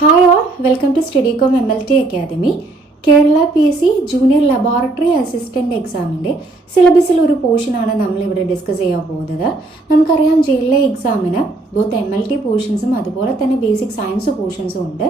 Hi all, welcome to Steadicom MLT Academy. Kerala PSC junior laboratory assistant എക്സാമിൻ്റെ സിലബസിൽ ഒരു പോർഷനാണ് നമ്മളിവിടെ ഡിസ്കസ് ചെയ്യാൻ പോകുന്നത്. നമുക്കറിയാം JLA എക്സാമിന് ബോത്ത് MLT പോർഷൻസും അതുപോലെ തന്നെ ബേസിക് സയൻസ് പോർഷൻസും ഉണ്ട്.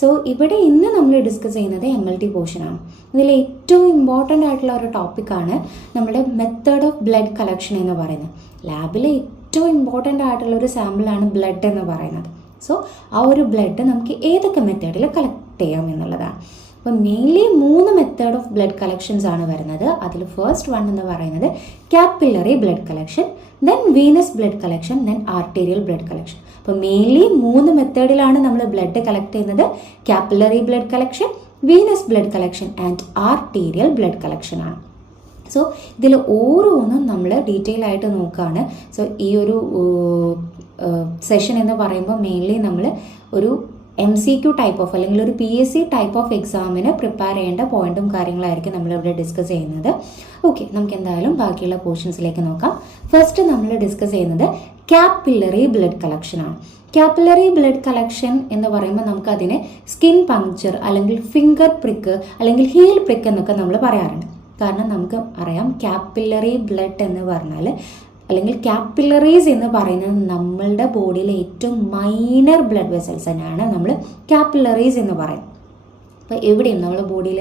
സോ ഇവിടെ ഇന്ന് നമ്മൾ ഡിസ്കസ് ചെയ്യുന്നത് MLT പോർഷനാണ്. ഇതിൽ ഏറ്റവും ഇമ്പോർട്ടൻ്റ് ആയിട്ടുള്ള ഒരു ടോപ്പിക്കാണ് നമ്മുടെ മെത്തേഡ് ഓഫ് ബ്ലഡ് കളക്ഷൻ എന്ന് പറയുന്നത്. ലാബിലെ ഏറ്റവും ഇമ്പോർട്ടൻ്റ് ആയിട്ടുള്ള ഒരു സാമ്പിളാണ് ബ്ലഡ് എന്ന് പറയുന്നത്. സോ ആ ഒരു ബ്ലഡ് നമുക്ക് ഏതൊക്കെ മെത്തേഡിൽ കളക്ട് ചെയ്യാം എന്നുള്ളതാണ്. അപ്പോൾ mainly 3 method of blood collections ആണ് വരുന്നത്. അതിൽ ഫസ്റ്റ് വൺ എന്ന് പറയുന്നത് capillary blood collection, then venous blood collection, then arterial blood collection. അപ്പോൾ മെയിൻലി 3 മെത്തേഡിലാണ് നമ്മൾ ബ്ലഡ് കളക്ട് ചെയ്യുന്നത്. Capillary blood collection, venous blood collection and arterial blood collection ആണ്. സോ ഇതിൽ ഓരോന്നും നമ്മൾ ഡീറ്റെയിൽ ആയിട്ട് നോക്കുകയാണ്. സോ ഈ ഒരു സെഷൻ എന്ന് പറയുമ്പോൾ മെയിൻലി നമ്മൾ ഒരു MCQ ടൈപ്പ് ഓഫ് അല്ലെങ്കിൽ ഒരു PSC ടൈപ്പ് ഓഫ് എക്സാമിന് പ്രിപ്പയർ ചെയ്യേണ്ട പോയിന്റും കാര്യങ്ങളായിരിക്കും നമ്മളിവിടെ ഡിസ്കസ് ചെയ്യുന്നത്. ഓക്കെ, നമുക്ക് എന്തായാലും ബാക്കിയുള്ള പോർഷൻസിലേക്ക് നോക്കാം. ഫസ്റ്റ് നമ്മൾ ഡിസ്കസ് ചെയ്യുന്നത് കാപ്പിലറി ബ്ലഡ് കളക്ഷൻ ആണ്. കാപ്പിലറി ബ്ലഡ് കളക്ഷൻ എന്ന് പറയുമ്പോൾ നമുക്കതിനെ സ്കിൻ പങ്ക്ചർ അല്ലെങ്കിൽ ഫിംഗർ പ്രിക്ക് അല്ലെങ്കിൽ ഹീൽ പ്രിക്ക് എന്നൊക്കെ നമ്മൾ പറയാറുണ്ട്. കാരണം നമുക്ക് അറിയാം കാപ്പിലറി ബ്ലഡ് എന്ന് പറഞ്ഞാൽ അല്ലെങ്കിൽ കാപ്പിലറീസ് എന്ന് പറയുന്നത് നമ്മളുടെ ബോഡിയിലെ ഏറ്റവും മൈനർ ബ്ലഡ് വെസൽസ് തന്നെയാണ് നമ്മൾ കാപ്പിലറീസ് എന്ന് പറയുന്നത്. അപ്പോൾ എവിടെയും നമ്മുടെ ബോഡിയിൽ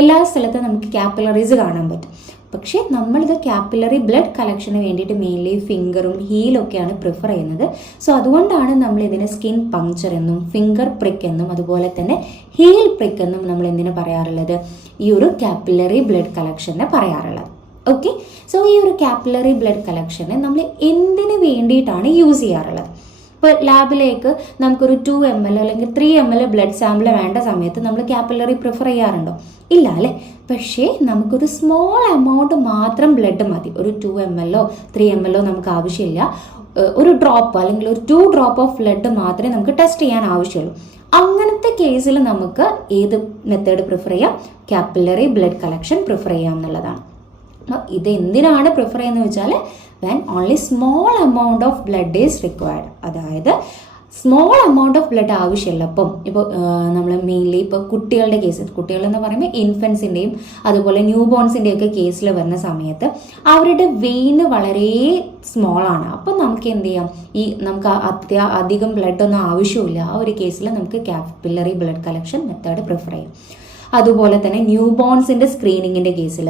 എല്ലാ സ്ഥലത്തും നമുക്ക് കാപ്പിലറീസ് കാണാൻ പറ്റും. പക്ഷേ നമ്മളിത് കാപ്പിലറി ബ്ലഡ് കളക്ഷന് വേണ്ടിയിട്ട് മെയിൻലി ഫിംഗറും ഹീലൊക്കെയാണ് പ്രിഫർ ചെയ്യുന്നത്. സോ അതുകൊണ്ടാണ് നമ്മൾ ഇതിനെ സ്കിൻ പങ്ക്ചർ എന്നും ഫിംഗർ പ്രിക്ക് എന്നും അതുപോലെ തന്നെ ഹീൽ പ്രിക്ക് എന്നും നമ്മൾ എന്തിനു പറയാറുള്ളത്, ഈ ഒരു കാപ്പിലറി ബ്ലഡ് കളക്ഷനെ പറയാറുള്ളത്. ഓക്കെ, സോ ഈ ഒരു കാപ്പിലറി ബ്ലഡ് കളക്ഷനെ നമ്മൾ എന്തിനു വേണ്ടിയിട്ടാണ് യൂസ് ചെയ്യാറുള്ളത്? ഇപ്പോൾ ലാബിലേക്ക് നമുക്കൊരു 2 ml അല്ലെങ്കിൽ 3 ml ബ്ലഡ് സാമ്പിൾ വേണ്ട സമയത്ത് നമ്മൾ കാപ്പിലറി പ്രിഫർ ചെയ്യാറുണ്ടോ? ഇല്ല അല്ലേ? പക്ഷേ നമുക്കൊരു സ്മോൾ എമൗണ്ട് മാത്രം ബ്ലഡ് മതി. ഒരു 2 ml 3 ml നമുക്ക് ആവശ്യമില്ല. ഒരു ഡ്രോപ്പ് അല്ലെങ്കിൽ ഒരു 2 ഡ്രോപ്പ് ഓഫ് ബ്ലഡ് മാത്രമേ നമുക്ക് ടെസ്റ്റ് ചെയ്യാൻ ആവശ്യമുള്ളൂ. അങ്ങനത്തെ കേസിൽ നമുക്ക് ഏത് മെത്തേഡ് പ്രിഫർ ചെയ്യാം? കാപ്പിലറി ബ്ലഡ് കളക്ഷൻ പ്രിഫർ ചെയ്യാം എന്നുള്ളതാണ്. ഇത് എന്തിനാണ് പ്രിഫർ ചെയ്യുന്നത് വെച്ചാൽ when only small amount of blood is required, അതായത് സ്മോൾ എമൗണ്ട് ഓഫ് ബ്ലഡ് ആവശ്യമുള്ളപ്പം ഇപ്പോൾ നമ്മൾ മെയിൻലി ഇപ്പോൾ കുട്ടികളുടെ കേസ്, കുട്ടികളെന്ന് പറയുമ്പോൾ ഇൻഫൻസിൻ്റെയും അതുപോലെ ന്യൂ ബോൺസിൻ്റെയും ഒക്കെ കേസിൽ വരുന്ന സമയത്ത് അവരുടെ വെയിന് വളരെ സ്മോളാണ്. അപ്പം നമുക്ക് എന്ത് ചെയ്യാം, ഈ നമുക്ക് അധികം ബ്ലഡൊന്നും ആവശ്യമില്ല. ആ ഒരു കേസിൽ നമുക്ക് capillary blood collection method prefer ചെയ്യും. അതുപോലെ തന്നെ ന്യൂ ബോൺസിൻ്റെ സ്ക്രീനിങ്ങിൻ്റെ കേസിൽ,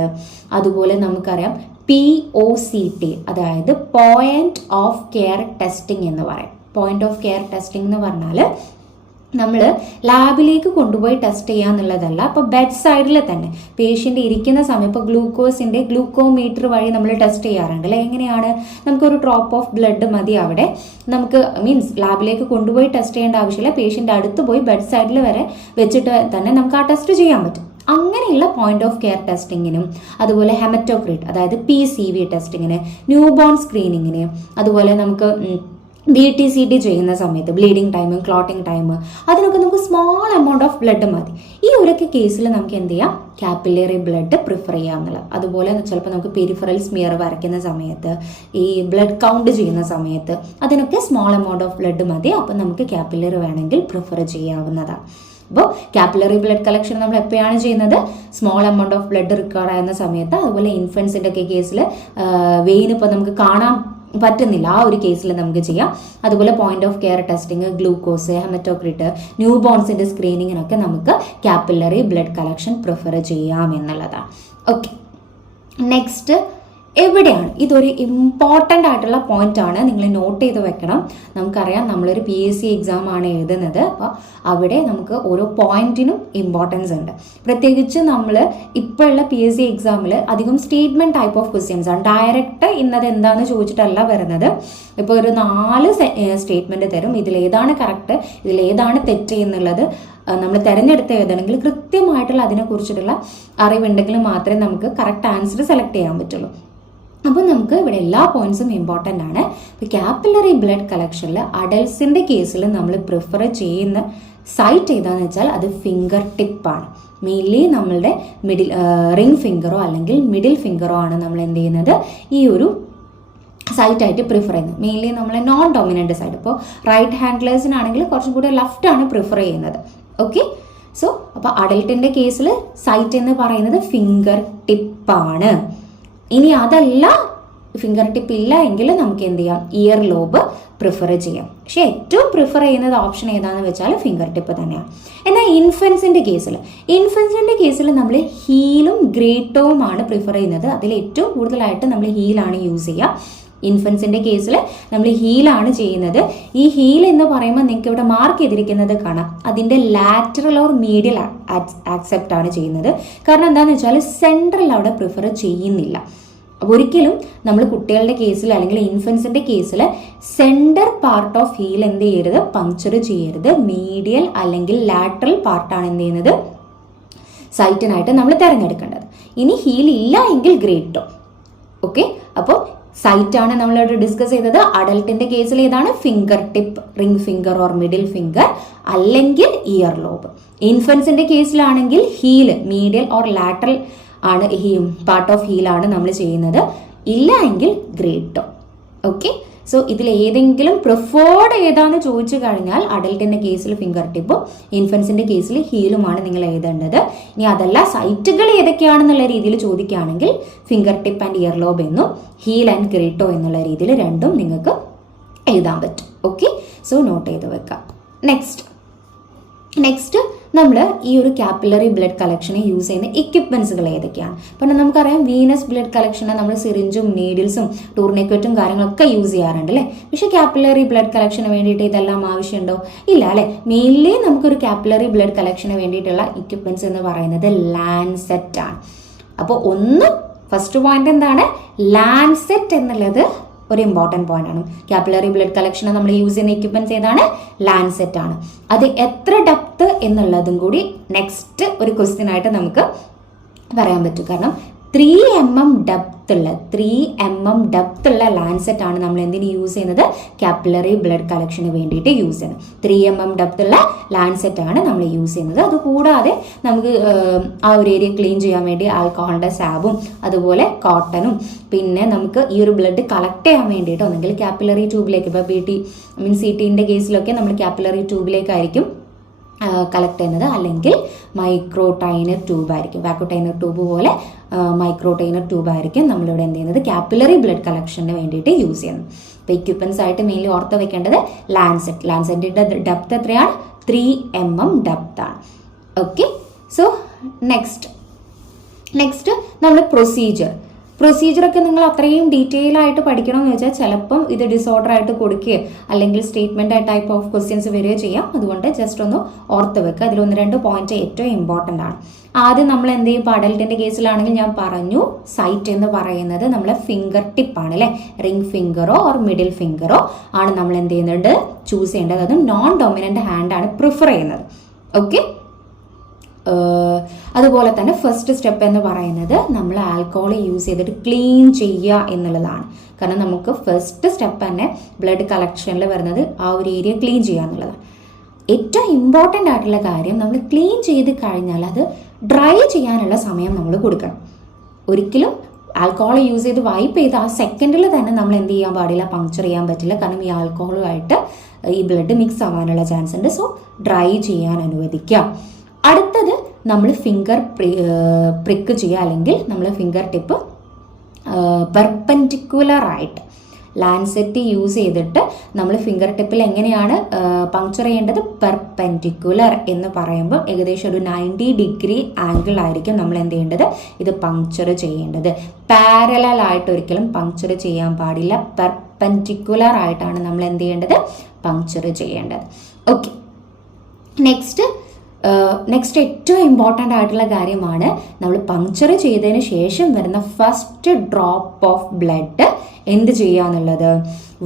അതുപോലെ നമുക്കറിയാം POCT, അതായത് പോയിന്റ് ഓഫ് കെയർ ടെസ്റ്റിംഗ് എന്ന് പറയും. പോയിന്റ് ഓഫ് കെയർ ടെസ്റ്റിംഗ് എന്ന് പറഞ്ഞാൽ നമ്മൾ ലാബിലേക്ക് കൊണ്ടുപോയി ടെസ്റ്റ് ചെയ്യുക എന്നുള്ളതല്ല. അപ്പോൾ ബെഡ് സൈഡിൽ തന്നെ പേഷ്യൻ്റ് ഇരിക്കുന്ന സമയം ഇപ്പോൾ ഗ്ലൂക്കോമീറ്റർ വഴി നമ്മൾ ടെസ്റ്റ് ചെയ്യാറുണ്ട് അല്ലേ? എങ്ങനെയാണ്, നമുക്കൊരു ഡ്രോപ്പ് ഓഫ് ബ്ലഡ് മതി അവിടെ, നമുക്ക് മീൻസ് ലാബിലേക്ക് കൊണ്ടുപോയി ടെസ്റ്റ് ചെയ്യേണ്ട ആവശ്യമില്ല. പേഷ്യൻ്റ് അടുത്ത് പോയി ബെഡ് സൈഡിൽ വരെ വെച്ചിട്ട് തന്നെ നമുക്ക് ആ ടെസ്റ്റ് ചെയ്യാൻ പറ്റും. അങ്ങനെയുള്ള പോയിന്റ് ഓഫ് കെയർ ടെസ്റ്റിങ്ങിനും അതുപോലെ ഹെമറ്റോക്രിറ്റ് അതായത് PCV ടെസ്റ്റിങ്ങിന്, ന്യൂ ബോൺ സ്ക്രീനിങ്ങിന്, അതുപോലെ നമുക്ക് BTCT ചെയ്യുന്ന സമയത്ത് ബ്ലീഡിങ് ടൈം, ക്ലോട്ടിങ് ടൈം, അതിനൊക്കെ നമുക്ക് സ്മോൾ എമൗണ്ട് ഓഫ് ബ്ലഡ് മതി. ഈ ഒരൊക്കെ കേസിൽ നമുക്ക് എന്ത് ചെയ്യാം, കാപ്പിലറി ബ്ലഡ് പ്രിഫർ ചെയ്യാം എന്നുള്ളത്. അതുപോലെ ചിലപ്പോൾ നമുക്ക് പെരിഫറൽ സ്മിയർ വരയ്ക്കുന്ന സമയത്ത്, ഈ ബ്ലഡ് കൗണ്ട് ചെയ്യുന്ന സമയത്ത് അതിനൊക്കെ സ്മോൾ എമൗണ്ട് ഓഫ് ബ്ലഡ് മതി. അപ്പം നമുക്ക് കാപ്പിലറി വേണമെങ്കിൽ പ്രിഫർ ചെയ്യാവുന്നതാണ്. അപ്പോൾ കാപ്പിലറി ബ്ലഡ് കളക്ഷൻ നമ്മൾ എപ്പോഴാണ് ചെയ്യുന്നത്? Small amount of blood require ആകുന്ന സമയത്ത്. അതുപോലെ ഇൻഫൻസിൻ്റെ ഒക്കെ കേസിൽ വെയിൻ ഇപ്പോൾ നമുക്ക് കാണാൻ പറ്റുന്നില്ല, ആ ഒരു കേസിൽ നമുക്ക് ചെയ്യാം. അതുപോലെ point of care testing, glucose, hematocrit, new ബോൺസിൻ്റെ സ്ക്രീനിങ്ങിനൊക്കെ നമുക്ക് കാപ്പിലറി ബ്ലഡ് കളക്ഷൻ പ്രിഫർ ചെയ്യാം എന്നുള്ളതാണ്. ഓക്കെ, നെക്സ്റ്റ് എവിടെയാണ്, ഇതൊരു ഇമ്പോർട്ടൻ്റ് ആയിട്ടുള്ള പോയിന്റ് ആണ്, നിങ്ങൾ നോട്ട് ചെയ്ത് വെക്കണം. നമുക്കറിയാം നമ്മളൊരു PSC എക്സാം ആണ് എഴുതുന്നത്. അപ്പോൾ അവിടെ നമുക്ക് ഓരോ പോയിന്റിനും ഇമ്പോർട്ടൻസ് ഉണ്ട്. പ്രത്യേകിച്ച് നമ്മൾ ഇപ്പോഴുള്ള PSC എക്സാമിൽ അധികം സ്റ്റേറ്റ്മെന്റ് ടൈപ്പ് ഓഫ് ക്വസ്റ്റ്യൻസ് ആണ്. ഡയറക്റ്റ് ഇന്നത് എന്താണെന്ന് ചോദിച്ചിട്ടല്ല വരുന്നത്. ഇപ്പോൾ ഒരു 4 സ്റ്റേറ്റ്മെന്റ് തരും. ഇതിലേതാണ് കറക്റ്റ്, ഇതിലേതാണ് തെറ്റ് എന്നുള്ളത് നമ്മൾ തിരഞ്ഞെടുത്ത് എഴുതണമെങ്കിൽ കൃത്യമായിട്ടുള്ള അതിനെക്കുറിച്ചിട്ടുള്ള അറിവുണ്ടെങ്കിൽ മാത്രമേ നമുക്ക് കറക്റ്റ് ആൻസർ സെലക്ട് ചെയ്യാൻ പറ്റുള്ളൂ. അപ്പോൾ നമുക്ക് ഇവിടെ എല്ലാ പോയിന്റ്സും ഇമ്പോർട്ടൻ്റ് ആണ്. ഇപ്പോൾ കാപ്പിലറി ബ്ലഡ് കളക്ഷനിൽ അഡൽട്സിൻ്റെ കേസിൽ നമ്മൾ പ്രിഫർ ചെയ്യുന്ന സൈറ്റ് ഏതാണെന്ന് വെച്ചാൽ അത് ഫിംഗർ ടിപ്പാണ്. മെയിൻലി നമ്മളുടെ റിംഗ് ഫിംഗറോ അല്ലെങ്കിൽ മിഡിൽ ഫിംഗറോ ആണ് നമ്മൾ എന്ത് ചെയ്യുന്നത്, ഈ ഒരു സൈറ്റായിട്ട് പ്രിഫർ ചെയ്യുന്നത്. മെയിൻലി നമ്മൾ നോൺ ഡൊമിനൻ്റ് സൈഡ്. ഇപ്പോൾ റൈറ്റ് ഹാൻഡ്ലേഴ്സിനാണെങ്കിൽ കുറച്ചും കൂടി ലെഫ്റ്റാണ് പ്രിഫർ ചെയ്യുന്നത്. ഓക്കെ, സോ അപ്പോൾ അഡൽട്ടിൻ്റെ കേസിൽ സൈറ്റ് എന്ന് പറയുന്നത് ഫിംഗർ ടിപ്പാണ്. ഇനി അതല്ല, ഫിംഗർ ടിപ്പ് ഇല്ല എങ്കിൽ നമുക്ക് എന്ത് ചെയ്യാം, ഇയർ ലോബ് പ്രിഫർ ചെയ്യാം. പക്ഷെ ഏറ്റവും പ്രിഫർ ചെയ്യുന്നത് ഓപ്ഷൻ ഏതാണെന്ന് വെച്ചാൽ ഫിംഗർ ടിപ്പ് തന്നെയാണ്. എന്നാൽ ഇൻഫൻസിൻ്റെ കേസിൽ നമ്മൾ ഹീലും ഗ്രേറ്റോവുമാണ് പ്രിഫർ ചെയ്യുന്നത്. അതിൽ ഏറ്റവും കൂടുതലായിട്ട് നമ്മൾ ഹീലാണ് യൂസ് ചെയ്യുക. ഇൻഫൻസിൻ്റെ കേസിൽ നമ്മൾ ഹീലാണ് ചെയ്യുന്നത്. ഈ ഹീൽ എന്ന് പറയുമ്പോൾ നിങ്ങൾക്ക് ഇവിടെ മാർക്ക് ചെയ്തിരിക്കുന്നത് കാണാം, അതിൻ്റെ ലാറ്ററൽ ഓർ മീഡിയൽ ആക്സെപ്റ്റ് ആണ് ചെയ്യുന്നത്. കാരണം എന്താണെന്ന് വെച്ചാൽ സെൻട്രൽ അവിടെ പ്രിഫർ ചെയ്യുന്നില്ല. ഒരിക്കലും നമ്മൾ കുട്ടികളുടെ കേസിൽ അല്ലെങ്കിൽ ഇൻഫൻസിൻ്റെ കേസിൽ സെൻറ്റർ പാർട്ട് ഓഫ് ഹീൽ എന്ത് ചെയ്യരുത്, പങ്ക്ചർ ചെയ്യരുത്. മീഡിയൽ അല്ലെങ്കിൽ ലാറ്ററൽ പാർട്ടാണ് എന്ത് ചെയ്യുന്നത്, സൈറ്റിനായിട്ട് നമ്മൾ തിരഞ്ഞെടുക്കേണ്ടത്. ഇനി ഹീൽ ഇല്ല എങ്കിൽ ഗ്രേറ്റോ. ഓക്കെ, അപ്പോൾ സൈറ്റാണ് നമ്മളിവിടെ ഡിസ്കസ് ചെയ്തത്. അഡൽട്ടിൻ്റെ കേസിൽ ഏതാണ്, finger tip, ring finger or middle finger, അല്ലെങ്കിൽ ഇയർ ലോബ്. ഇൻഫൻസിൻ്റെ കേസിലാണെങ്കിൽ ഹീൽ, മീഡിയൽ ഓർ ലാറ്ററൽ ആണ്, പാർട്ട് ഓഫ് ഹീലാണ് നമ്മൾ ചെയ്യുന്നത്. ഇല്ല എങ്കിൽ ഗ്രേറ്റോ. ഓക്കെ, സോ ഇതിൽ ഏതെങ്കിലും പ്രിഫേർഡ് ഏതാണെന്ന് ചോദിച്ചു കഴിഞ്ഞാൽ അഡൽട്ടിൻ്റെ കേസിൽ ഫിംഗർ ടിപ്പും ഇൻഫൻസിൻ്റെ കേസിൽ ഹീലുമാണ് നിങ്ങൾ എഴുതേണ്ടത്. ഇനി അതല്ല സൈറ്റുകൾ ഏതൊക്കെയാണെന്നുള്ള രീതിയിൽ ചോദിക്കുകയാണെങ്കിൽ finger tip and year lobe എന്നും ഹീൽ ആൻഡ് ഗ്രേറ്റോ എന്നുള്ള രീതിയിൽ രണ്ടും നിങ്ങൾക്ക് എഴുതാൻ പറ്റും. ഓക്കെ, സോ നോട്ട് ചെയ്ത് വെക്കാം. നെക്സ്റ്റ് നമ്മൾ ഈ ഒരു കാപ്പിലറി ബ്ലഡ് കളക്ഷന് യൂസ് ചെയ്യുന്ന എക്യുപ്മെൻസുകൾ ഏതൊക്കെയാണ്? പിന്നെ നമുക്കറിയാം വീനസ് ബ്ലഡ് കളക്ഷന് നമ്മൾ സിറിഞ്ചും നീഡിൽസും ടൂർണിക്വറ്റും കാര്യങ്ങളൊക്കെ യൂസ് ചെയ്യാറുണ്ട് അല്ലേ. പക്ഷേ കാപ്പിലറി ബ്ലഡ് കളക്ഷന് വേണ്ടിയിട്ട് ഇതെല്ലാം ആവശ്യമുണ്ടോ? ഇല്ല അല്ലേ. മെയിൻലി നമുക്കൊരു കാപ്പിലറി ബ്ലഡ് കളക്ഷന് വേണ്ടിയിട്ടുള്ള എക്യുപ്മെൻറ്റ്സ് എന്ന് പറയുന്നത് ലാൻസെറ്റ് ആണ്. അപ്പോൾ ഫസ്റ്റ് പോയിന്റ് എന്താണ്, ലാൻസെറ്റ് എന്നുള്ളത് ഒരു ഇമ്പോർട്ടൻറ്റ് പോയിന്റ് ആണ്. കാപ്പിലറി ബ്ലഡ് കളക്ഷന് നമ്മൾ യൂസ് ചെയ്യുന്ന എക്യുപ്മെന്റ്സ് ഏതാണ്, ലാൻസെറ്റ് ആണ്. അത് എത്ര ഡെപ്ത് എന്നുള്ളതും കൂടി നെക്സ്റ്റ് ഒരു ക്വസ്റ്റ്യൻ ആയിട്ട് നമുക്ക് പറയാൻ പറ്റും. കാരണം 3 mm ഡെപ്ത് ഉള്ള ലാൻസെറ്റ് ആണ് നമ്മൾ എന്തിന് യൂസ് ചെയ്യുന്നത്, കാപ്പിലറി ബ്ലഡ് കളക്ഷന് വേണ്ടിയിട്ട് യൂസ് ചെയ്യുന്നത്. 3 mm ഡെപ്ത് ഉള്ള ലാൻസെറ്റ് ആണ് നമ്മൾ യൂസ് ചെയ്യുന്നത്. അതുകൂടാതെ നമുക്ക് ആ ഒരു ഏരിയ ക്ലീൻ ചെയ്യാൻ വേണ്ടി ആൽക്കഹോളിൻ്റെ സാബും അതുപോലെ കോട്ടനും, പിന്നെ നമുക്ക് ഈ ഒരു ബ്ലഡ് കളക്ട് ചെയ്യാൻ വേണ്ടിയിട്ട് ഒന്നെങ്കിൽ കാപ്പിലറി ട്യൂബിലേക്ക്, ഇപ്പോൾ CTൻ്റെ കേസിലൊക്കെ നമ്മൾ കാപ്പിലറി ട്യൂബിലേക്കായിരിക്കും കളക്ട് ചെയ്യുന്നത്, അല്ലെങ്കിൽ മൈക്രോടൈനർ ട്യൂബായിരിക്കും. വാക്വടൈനർ ട്യൂബ് പോലെ മൈക്രോടൈനർ ട്യൂബായിരിക്കും നമ്മളിവിടെ എന്ത് ചെയ്യുന്നത്, കാപ്പിലറി ബ്ലഡ് കളക്ഷന് വേണ്ടിയിട്ട് യൂസ് ചെയ്യുന്നത്. അപ്പോൾ എക്യുപ്മെൻറ്റ്സ് ആയിട്ട് മെയിൻലി ഓർത്ത് വെക്കേണ്ടത് ലാൻസെറ്റിൻ്റെ ഡെപ്ത് എത്രയാണ്, 3 mm ഡെപ്ത് ആണ്. ഓക്കെ, സോ നെക്സ്റ്റ് നമ്മൾ പ്രൊസീജിയറൊക്കെ നിങ്ങൾ അത്രയും ഡീറ്റെയിൽ ആയിട്ട് പഠിക്കണമെന്ന് വെച്ചാൽ ചിലപ്പം ഇത് ഡിസോർഡർ ആയിട്ട് കൊടുക്കുകയോ അല്ലെങ്കിൽ സ്റ്റേറ്റ്മെന്റ് ടൈപ്പ് ഓഫ് ക്വസ്റ്റ്യൻസ് വരികയോ ചെയ്യാം. അതുകൊണ്ട് ജസ്റ്റ് ഒന്ന് ഓർത്ത് വെക്കുക. അതിൽ 1-2 പോയിന്റ് ഏറ്റവും ഇമ്പോർട്ടൻ്റ് ആണ്. ആദ്യം നമ്മൾ എന്ത് ചെയ്യും, ഇപ്പോൾ അഡൽട്ടിൻ്റെ കേസിലാണെങ്കിൽ ഞാൻ പറഞ്ഞു സൈറ്റ് എന്ന് പറയുന്നത് നമ്മളെ ഫിംഗർ ടിപ്പാണ് അല്ലേ. റിംഗ് ഫിംഗറോ ഓർ മിഡിൽ ഫിംഗറോ ആണ് നമ്മൾ എന്ത് ചെയ്യുന്നത്, ചൂസ് ചെയ്യേണ്ടത്. അതും നോൺ ഡൊമിനൻ്റ് ഹാൻഡാണ് പ്രിഫർ ചെയ്യുന്നത്. ഓക്കെ, അതുപോലെ തന്നെ ഫസ്റ്റ് സ്റ്റെപ്പ് എന്ന് പറയുന്നത് നമ്മൾ ആൽക്കഹോൾ യൂസ് ചെയ്തിട്ട് ക്ലീൻ ചെയ്യുക എന്നുള്ളതാണ്. കാരണം നമുക്ക് ഫസ്റ്റ് സ്റ്റെപ്പ് തന്നെ ബ്ലഡ് കളക്ഷനിൽ വരുന്നത് ആ ഒരു ഏരിയ ക്ലീൻ ചെയ്യുക എന്നുള്ളതാണ്. ഏറ്റവും ഇമ്പോർട്ടൻ്റ് ആയിട്ടുള്ള കാര്യം, നമ്മൾ ക്ലീൻ ചെയ്ത് കഴിഞ്ഞാൽ അത് ഡ്രൈ ചെയ്യാനുള്ള സമയം നമ്മൾ കൊടുക്കണം. ഒരിക്കലും ആൽക്കഹോൾ യൂസ് ചെയ്ത് വൈപ്പ് ചെയ്ത് ആ സെക്കൻഡിൽ തന്നെ നമ്മൾ എന്ത് ചെയ്യാൻ പാടില്ല, പങ്ക്ചർ ചെയ്യാൻ പറ്റില്ല. കാരണം ഈ ആൽക്കഹോളുമായിട്ട് ഈ ബ്ലഡ് മിക്സ് ആവാനുള്ള ചാൻസ് ഉണ്ട്. സോ ഡ്രൈ ചെയ്യാൻ അനുവദിക്കുക. അടുത്തത് നമ്മൾ ഫിംഗർ പ്രിക്ക് ചെയ്യുക, അല്ലെങ്കിൽ നമ്മൾ ഫിംഗർ ടിപ്പ് പെർപെൻഡിക്കുലറായിട്ട് ലാൻസെറ്റ് യൂസ് ചെയ്തിട്ട് നമ്മൾ ഫിംഗർ ടിപ്പിൽ എങ്ങനെയാണ് പങ്ക്ചർ ചെയ്യേണ്ടത്, പെർപെൻഡിക്കുലർ എന്ന് പറയുമ്പോൾ ഏകദേശം ഒരു 90 ഡിഗ്രി ആംഗിൾ ആയിരിക്കും നമ്മൾ എന്ത് ചെയ്യേണ്ടത്, ഇത് പങ്ക്ചർ ചെയ്യേണ്ടത്. പാരലൽ ആയിട്ട് ഒരിക്കലും പങ്ക്ചർ ചെയ്യാൻ പാടില്ല. പെർപെൻഡിക്കുലർ ആയിട്ടാണ് നമ്മൾ എന്ത് ചെയ്യേണ്ടത്, പങ്ക്ചർ ചെയ്യേണ്ടത്. ഓക്കെ, നെക്സ്റ്റ് ഏറ്റവും ഇമ്പോർട്ടൻ്റ് ആയിട്ടുള്ള കാര്യമാണ് നമ്മൾ പങ്ക്ചർ ചെയ്തതിന് ശേഷം വരുന്ന ഫസ്റ്റ് ഡ്രോപ്പ് ഓഫ് ബ്ലഡ് എന്ത് ചെയ്യുക എന്നുള്ളത്,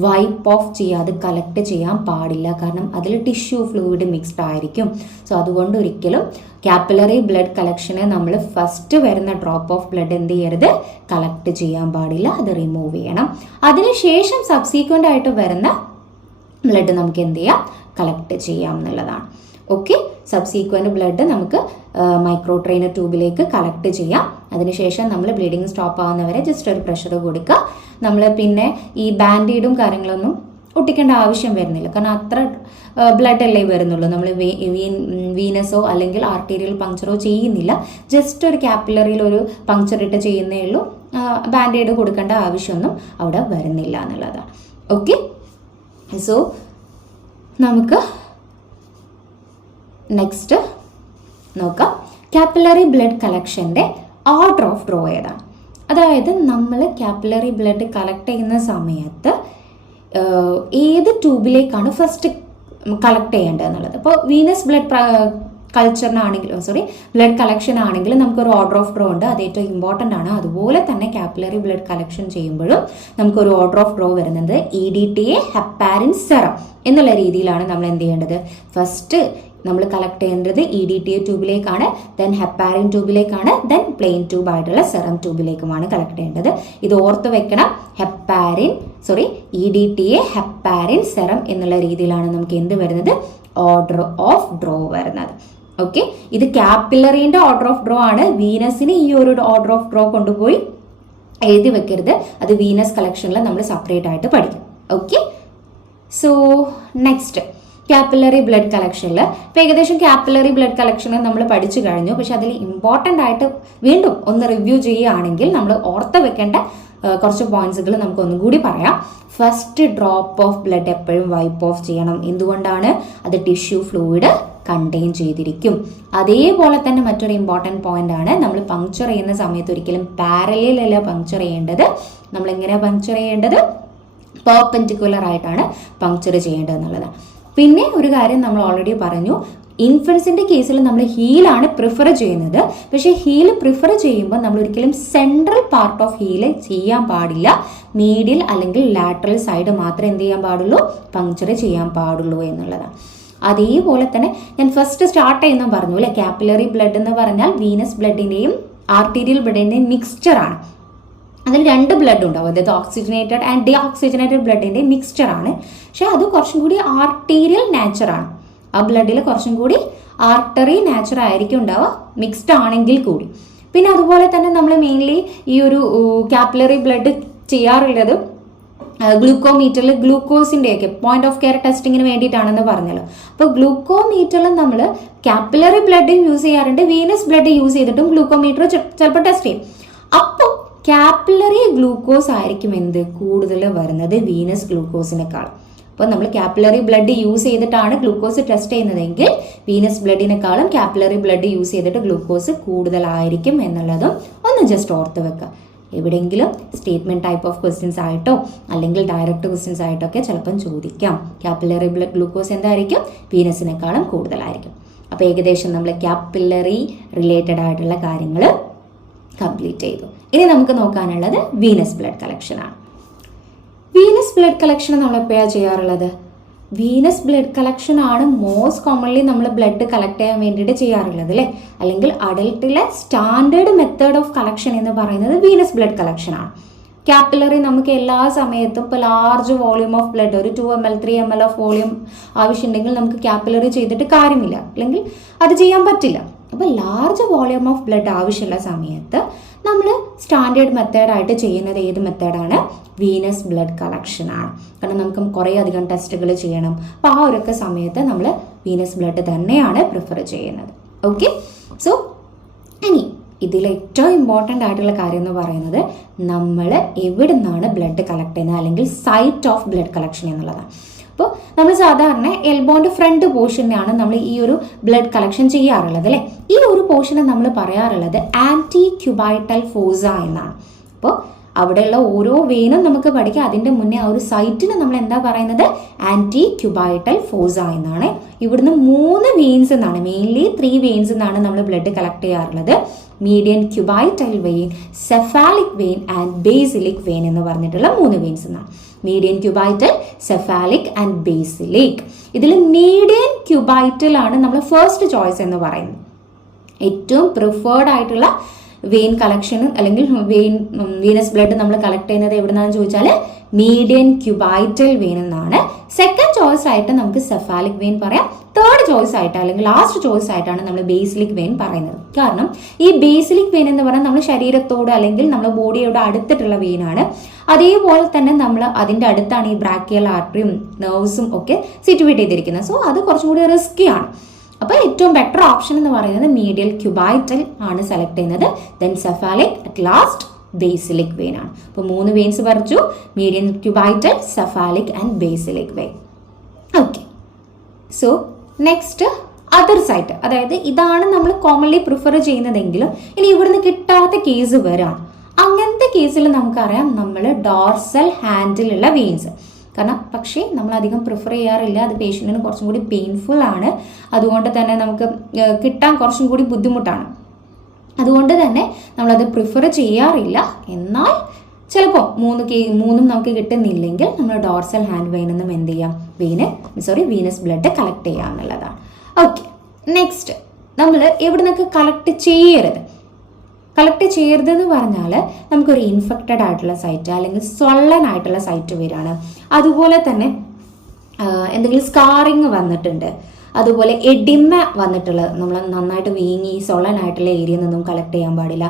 വൈപ്പ് ഓഫ് ചെയ്യുക. അത് കളക്ട് ചെയ്യാൻ പാടില്ല, കാരണം അതിൽ ടിഷ്യൂ ഫ്ലൂയിഡ് മിക്സ്ഡ് ആയിരിക്കും. സോ അതുകൊണ്ട് ഒരിക്കലും കാപ്പിലറി ബ്ലഡ് കളക്ഷന് നമ്മൾ ഫസ്റ്റ് വരുന്ന ഡ്രോപ്പ് ഓഫ് ബ്ലഡ് എന്ത് ചെയ്യരുത്, കളക്ട് ചെയ്യാൻ പാടില്ല, അത് റിമൂവ് ചെയ്യണം. അതിനുശേഷം സബ്സീക്വൻ്റ് ആയിട്ട് വരുന്ന ബ്ലഡ് നമുക്ക് എന്ത് ചെയ്യാം, കളക്ട് ചെയ്യാം എന്നുള്ളതാണ്. ഓക്കെ, സബ്സീക്വൻറ്റ് ബ്ലഡ് നമുക്ക് മൈക്രോ ട്രെയിനർ ട്യൂബിലേക്ക് കളക്ട് ചെയ്യാം. അതിനുശേഷം നമ്മൾ ബ്ലീഡിങ് സ്റ്റോപ്പ് ആവുന്നവരെ ജസ്റ്റ് ഒരു പ്രഷർ കൊടുക്കുക. നമ്മൾ പിന്നെ ഈ ബാൻഡേഡും കാര്യങ്ങളൊന്നും ഒട്ടിക്കേണ്ട ആവശ്യം വരുന്നില്ല, കാരണം അത്ര ബ്ലഡ് അല്ലേ വരുന്നുള്ളൂ. നമ്മൾ വീനസോ അല്ലെങ്കിൽ ആർട്ടീരിയൽ പങ്ക്ചറോ ചെയ്യുന്നില്ല, ജസ്റ്റ് ഒരു ക്യാപ്പിലറിയിൽ ഒരു പങ്ക്ചർ ഇട്ട് ചെയ്യുന്നേ ഉള്ളൂ. ബാൻഡേഡ് കൊടുക്കേണ്ട ആവശ്യമൊന്നും അവിടെ വരുന്നില്ല എന്നുള്ളതാണ്. ഓക്കെ, സോ നമുക്ക് നെക്സ്റ്റ് നോക്കാം. കാപ്പിലറി ബ്ലഡ് കളക്ഷൻ്റെ ഓർഡർ ഓഫ് ഡ്രോ ഏതാണ്? അതായത് നമ്മൾ കാപ്പിലറി ബ്ലഡ് കളക്ട് ചെയ്യുന്ന സമയത്ത് ഏത് ട്യൂബിലേക്കാണ് ഫസ്റ്റ് കളക്ട് ചെയ്യേണ്ടത് എന്നുള്ളത്. അപ്പോൾ വീനസ് ബ്ലഡ് കൾച്ചറിനാണെങ്കിലും ബ്ലഡ് കളക്ഷൻ ആണെങ്കിലും നമുക്കൊരു ഓർഡർ ഓഫ് ഡ്രോ ഉണ്ട്, അത് ഏറ്റവും ഇമ്പോർട്ടൻ്റ് ആണ്. അതുപോലെ തന്നെ കാപ്പിലറി ബ്ലഡ് കളക്ഷൻ ചെയ്യുമ്പോഴും നമുക്കൊരു ഓർഡർ ഓഫ് ഡ്രോ വരുന്നത് EDTA ഹെപ്പാരിൻ സെറം എന്നുള്ള രീതിയിലാണ് നമ്മൾ എന്ത് ചെയ്യേണ്ടത്. ഫസ്റ്റ് നമ്മൾ കളക്ട് ചെയ്യേണ്ടത് EDTA ട്യൂബിലേക്കാണ്, ദെൻ ഹെപ്പാരിൻ ട്യൂബിലേക്കാണ്, ദെൻ പ്ലെയിൻ ട്യൂബ് ആയിട്ടുള്ള സെറം ട്യൂബിലേക്കുമാണ് കളക്ട് ചെയ്യേണ്ടത്. ഇത് ഓർത്ത് വെക്കണം. EDTA ഹെപ്പാരിൻ സെറം എന്നുള്ള രീതിയിലാണ് നമുക്ക് എന്ത് വരുന്നത്, ഓർഡർ ഓഫ് ഡ്രോ വരുന്നത്. ഓക്കെ, ഇത് കാപ്പിലറിന്റെ ഓർഡർ ഓഫ് ഡ്രോ ആണ്. വീനസിന് ഈ ഒരു ഓർഡർ ഓഫ് ഡ്രോ കൊണ്ടുപോയി എഴുതി വെക്കരുത്, അത് വീനസ് കളക്ഷനിൽ നമ്മൾ സെപ്പറേറ്റ് ആയിട്ട് പഠിക്കും. Okay, so next capillary blood കളക്ഷനിൽ ഇപ്പോൾ ഏകദേശം കാപ്പിലറി ബ്ലഡ് കളക്ഷന് നമ്മൾ പഠിച്ചു കഴിഞ്ഞു. പക്ഷെ അതിൽ ഇമ്പോർട്ടൻ്റ് ആയിട്ട് വീണ്ടും ഒന്ന് റിവ്യൂ ചെയ്യുകയാണെങ്കിൽ നമ്മൾ ഓർത്ത് വെക്കേണ്ട കുറച്ച് പോയിന്റ്സുകൾ നമുക്ക് ഒന്നും കൂടി പറയാം. ഫസ്റ്റ് ഡ്രോപ്പ് ഓഫ് ബ്ലഡ് എപ്പോഴും വൈപ്പ് ഓഫ് ചെയ്യണം. എന്തുകൊണ്ടാണ്? അത് ടിഷ്യൂ ഫ്ലൂയിഡ് കണ്ടെയ്ൻ ചെയ്തിരിക്കും. അതേപോലെ തന്നെ മറ്റൊരു ഇമ്പോർട്ടൻറ്റ് പോയിന്റ് ആണ്, നമ്മൾ പങ്ക്ചർ ചെയ്യുന്ന സമയത്ത് ഒരിക്കലും പാരലൽ അല്ല പങ്ക്ചർ ചെയ്യേണ്ടത്. നമ്മൾ എങ്ങനെയാണ് പങ്ക്ചർ ചെയ്യേണ്ടത്? പെർപെൻഡിക്കുലർ ആയിട്ടാണ് പങ്ക്ചർ ചെയ്യേണ്ടത് എന്നുള്ളത്. പിന്നെ ഒരു കാര്യം നമ്മൾ ഓൾറെഡി പറഞ്ഞു, ഇൻഫൻസിൻ്റെ കേസിൽ നമ്മൾ ഹീലാണ് പ്രിഫർ ചെയ്യുന്നത്. പക്ഷേ ഹീൽ പ്രിഫർ ചെയ്യുമ്പോൾ നമ്മൾ ഒരിക്കലും സെൻട്രൽ പാർട്ട് ഓഫ് ഹീല് ചെയ്യാൻ പാടില്ല. മീഡിയൽ അല്ലെങ്കിൽ ലാറ്ററൽ സൈഡ് മാത്രമേ എന്ത് ചെയ്യാൻ പാടുള്ളൂ, പങ്ക്ചർ ചെയ്യാൻ പാടുള്ളൂ എന്നുള്ളതാണ്. അതേപോലെ തന്നെ ഞാൻ ഫസ്റ്റ് സ്റ്റാർട്ട് ചെയ്യുന്ന പറഞ്ഞു അല്ലെ, കാപ്പിലറി ബ്ലഡ് എന്ന് പറഞ്ഞാൽ വീനസ് ബ്ലഡിൻ്റെയും ആർട്ടീരിയൽ ബ്ലഡിൻ്റെയും മിക്സ്ചറാണ്. അതിൽ രണ്ട് ബ്ലഡ് ഉണ്ടാവും, അതായത് ഓക്സിജനേറ്റഡ് ആൻഡ് ഡി ഓക്സിജനേറ്റഡ് ബ്ലഡിൻ്റെ മിക്സ്ചറാണ്. പക്ഷെ അത് കുറച്ചും കൂടി ആർട്ടീരിയൽ നാച്ചറാണ്. ആ ബ്ലഡിൽ കുറച്ചും കൂടി ആർട്ടറി നാച്ചർ ആയിരിക്കും ഉണ്ടാവുക, മിക്സ്ഡ് ആണെങ്കിൽ കൂടി. പിന്നെ അതുപോലെ തന്നെ നമ്മൾ മെയിൻലി ഈ ഒരു കാപ്പിലറി ബ്ലഡ് ചെയ്യാറുള്ളത് ഗ്ലൂക്കോമീറ്ററിൽ ഗ്ലൂക്കോസിൻ്റെയൊക്കെ പോയിന്റ് ഓഫ് കെയർ ടെസ്റ്റിങ്ങിന് വേണ്ടിയിട്ടാണെന്ന് പറഞ്ഞല്ലോ. അപ്പോൾ ഗ്ലൂക്കോമീറ്ററിൽ നമ്മൾ കാപ്പിലറി ബ്ലഡും യൂസ് ചെയ്യാറുണ്ട്, വീനസ് ബ്ലഡ് യൂസ് ചെയ്തിട്ടും ഗ്ലൂക്കോമീറ്റർ ചിലപ്പോൾ ടെസ്റ്റ് ചെയ്യും. അപ്പോൾ കാപ്പിലറി ഗ്ലൂക്കോസ് ആയിരിക്കും എന്ത് കൂടുതൽ വരുന്നത് വീനസ് ഗ്ലൂക്കോസിനേക്കാൾ. അപ്പോൾ നമ്മൾ കാപ്പിലറി ബ്ലഡ് യൂസ് ചെയ്തിട്ടാണ് ഗ്ലൂക്കോസ് ടെസ്റ്റ് ചെയ്യുന്നതെങ്കിൽ വീനസ് ബ്ലഡിനേക്കാളും കാപ്പിലറി ബ്ലഡ് യൂസ് ചെയ്തിട്ട് ഗ്ലൂക്കോസ് കൂടുതലായിരിക്കും എന്നുള്ളതും ഒന്ന് ജസ്റ്റ് ഓർത്ത് വെക്കുക. എവിടെയെങ്കിലും സ്റ്റേറ്റ്മെന്റ് ടൈപ്പ് ഓഫ് ക്വസ്റ്റ്യൻസ് ആയിട്ടോ അല്ലെങ്കിൽ ഡയറക്റ്റ് ക്വസ്റ്റ്യൻസ് ആയിട്ടോ ഒക്കെ ചിലപ്പം ചോദിക്കാം. കാപ്പിലറി ബ്ലഡ് ഗ്ലൂക്കോസ് എന്തായിരിക്കും, വീനസിനേക്കാളും കൂടുതലായിരിക്കും. അപ്പോൾ ഏകദേശം നമ്മൾ കാപ്പിലറി റിലേറ്റഡ് ആയിട്ടുള്ള കാര്യങ്ങൾ കംപ്ലീറ്റ് ചെയ്തു. ഇനി നമുക്ക് നോക്കാനുള്ളത് വീനസ് ബ്ലഡ് കളക്ഷനാണ്. വീനസ് ബ്ലഡ് കളക്ഷൻ നമ്മൾ എപ്പോഴാണ് ചെയ്യാറുള്ളത്? വീനസ് ബ്ലഡ് കളക്ഷൻ ആണ് മോസ്റ്റ് കോമൺലി നമ്മൾ ബ്ലഡ് കളക്ട് ചെയ്യാൻ വേണ്ടിയിട്ട് ചെയ്യാറുള്ളത് അല്ലേ. അല്ലെങ്കിൽ അഡൽട്ടിലെ സ്റ്റാൻഡേർഡ് മെത്തേഡ് ഓഫ് കളക്ഷൻ എന്ന് പറയുന്നത് വീനസ് ബ്ലഡ് കളക്ഷൻ ആണ്. കാപ്പിലറി നമുക്ക് എല്ലാ സമയത്തും ഇപ്പോൾ ലാർജ് വോളിയൂം ഓഫ് ബ്ലഡ് ഒരു 2 ml 3 ml ഓഫ് വോളിയൂം ആവശ്യമുണ്ടെങ്കിൽ നമുക്ക് കാപ്പിലറി ചെയ്തിട്ട് കാര്യമില്ല, അല്ലെങ്കിൽ അത് ചെയ്യാൻ പറ്റില്ല. അപ്പോൾ ലാർജ് വോളിയൂം ഓഫ് ബ്ലഡ് ആവശ്യമുള്ള സമയത്ത് നമ്മൾ സ്റ്റാൻഡേർഡ് മെത്തേഡായിട്ട് ചെയ്യുന്നത് ഏത് മെത്തേഡാണ്? വീനസ് ബ്ലഡ് കളക്ഷൻ ആണ്. കാരണം നമുക്ക് കുറേ അധികം ടെസ്റ്റുകൾ ചെയ്യണം. അപ്പോൾ ആ ഒരൊക്കെ സമയത്ത് നമ്മൾ വീനസ് ബ്ലഡ് തന്നെയാണ് പ്രിഫർ ചെയ്യുന്നത്. ഓക്കെ, സോ ഇനി ഇതിൽ ഏറ്റവും ഇമ്പോർട്ടൻ്റ് ആയിട്ടുള്ള കാര്യം എന്ന് പറയുന്നത് നമ്മൾ എവിടെ നിന്നാണ് ബ്ലഡ് കളക്ട് ചെയ്യുന്നത്, അല്ലെങ്കിൽ സൈറ്റ് ഓഫ് ബ്ലഡ് കളക്ഷൻ എന്നുള്ളതാണ്. അപ്പോൾ നമ്മൾ സാധാരണ എൽബോൻ്റെ ഫ്രണ്ട് പോർഷനാണ് നമ്മൾ ഈ ഒരു ബ്ലഡ് കളക്ഷൻ ചെയ്യാറുള്ളത് അല്ലേ. ഈ ഒരു പോർഷനെ നമ്മൾ പറയാറുള്ളത് ആൻറ്റി ക്യൂബൈറ്റൽ ഫോസ എന്നാണ്. അപ്പോൾ അവിടെയുള്ള ഓരോ വെയിനും നമുക്ക് പഠിക്കാം. അതിൻ്റെ മുന്നേ ആ ഒരു സൈറ്റിന് നമ്മൾ എന്താ പറയുന്നത്? ആൻറ്റി ക്യൂബൈറ്റൽ ഫോസ എന്നാണ്. ഇവിടുന്ന് 3 വെയിൻസ് എന്നാണ്, മെയിൻലി 3 വെയിൻസ് എന്നാണ് നമ്മൾ ബ്ലഡ് കളക്ട് ചെയ്യാറുള്ളത്. Median cubital vein, cephalic vein and basilic vein എന്ന് പറഞ്ഞിട്ടുള്ള 3 വെയിൻസ് എന്നാണ്. Median cubital, cephalic and basilic. ഇതിൽ മീഡിയൻ ക്യൂബൈറ്റൽ ആണ് നമ്മൾ ഫസ്റ്റ് ചോയ്സ് എന്ന് പറയുന്നത്. ഏറ്റവും പ്രിഫേർഡ് ആയിട്ടുള്ള വെയിൻ കളക്ഷൻ അല്ലെങ്കിൽ വീനസ് ബ്ലഡ് നമ്മൾ കളക്ട് ചെയ്യുന്നത് എവിടുന്നാന്ന് ചോദിച്ചാൽ മീഡിയൻ ക്യൂബൈറ്റൽ വെയിൻ എന്നാണ്. സെക്കൻഡ് ചോയ്സ് ആയിട്ട് നമുക്ക് സെഫാലിക് വെയിൻ പറയാം. തേർഡ് ചോയ്സ് ആയിട്ട് അല്ലെങ്കിൽ ലാസ്റ്റ് ചോയ്സ് ആയിട്ടാണ് നമ്മൾ ബേസിലിക് വെയിൻ പറയുന്നത്. കാരണം ഈ ബേസിലിക് വെയിൻ എന്ന് പറഞ്ഞാൽ നമ്മൾ ശരീരത്തോട് അല്ലെങ്കിൽ നമ്മുടെ ബോഡിയോട് അടുത്തിട്ടുള്ള വെയിനാണ്. അതേപോലെ തന്നെ നമ്മൾ അതിൻ്റെ അടുത്താണ് ഈ ബ്രാക്കിയൽ ആർട്ടറിയും നെർവ്സും ഒക്കെ സിറ്റുവേറ്റ് ചെയ്തിരിക്കുന്നത്. സോ അത് കുറച്ചും കൂടി റിസ്കിയാണ്. അപ്പോൾ ഏറ്റവും ബെറ്റർ ഓപ്ഷൻ എന്ന് പറയുന്നത് മീഡിയൽ ക്യൂബൈറ്റൽ ആണ് സെലക്ട് ചെയ്യുന്നത്. Then cephalic, at last basilic vein ആണ്. അപ്പോൾ 3 വെയിൻസ് പറഞ്ഞു: medial cubital, cephalic and basilic vein. Okay, so next other site, അതായത് ഇതാണ് നമ്മൾ കോമൺലി പ്രിഫർ ചെയ്യുന്നതെങ്കിലും ഇനി ഇവിടുന്ന് കിട്ടാത്ത കേസ് വരാം. അങ്ങനത്തെ കേസിൽ നമുക്കറിയാം നമ്മൾ ഡോർസൽ ഹാൻഡിലുള്ള വെയിൻസ്. കാരണം പക്ഷേ നമ്മൾ അധികം പ്രിഫർ ചെയ്യാറില്ല, അത് പേഷ്യൻറ്റിന് കുറച്ചും കൂടി പെയിൻഫുൾ ആണ്. അതുകൊണ്ട് തന്നെ നമുക്ക് കിട്ടാൻ കുറച്ചും കൂടി ബുദ്ധിമുട്ടാണ്. അതുകൊണ്ട് തന്നെ നമ്മളത് പ്രിഫർ ചെയ്യാറില്ല. എന്നാൽ ചിലപ്പോൾ മൂന്നും നമുക്ക് കിട്ടുന്നില്ലെങ്കിൽ നമ്മൾ ഡോർസൽ ഹാൻഡ് വെയിനിൽ നിന്നും എന്ത് ചെയ്യാം, വീനസ് ബ്ലഡ് കളക്ട് ചെയ്യാം എന്നുള്ളതാണ്. ഓക്കെ, നെക്സ്റ്റ് നമ്മൾ എവിടെ നിന്നൊക്കെ കളക്ട് ചെയ്യരുതെന്ന് പറഞ്ഞാൽ നമുക്കൊരു ഇൻഫെക്റ്റഡ് ആയിട്ടുള്ള സൈറ്റ് അല്ലെങ്കിൽ സ്വള്ളനായിട്ടുള്ള സൈറ്റ് വരികയാണ്. അതുപോലെ തന്നെ എന്തെങ്കിലും സ്കാറിങ് വന്നിട്ടുണ്ട്, അതുപോലെ എഡിമ വന്നിട്ടുള്ളത് നമ്മൾ നന്നായിട്ട് വീങ്ങി സ്വള്ളനായിട്ടുള്ള ഏരിയയിൽ നിന്നും കളക്ട് ചെയ്യാൻ പാടില്ല.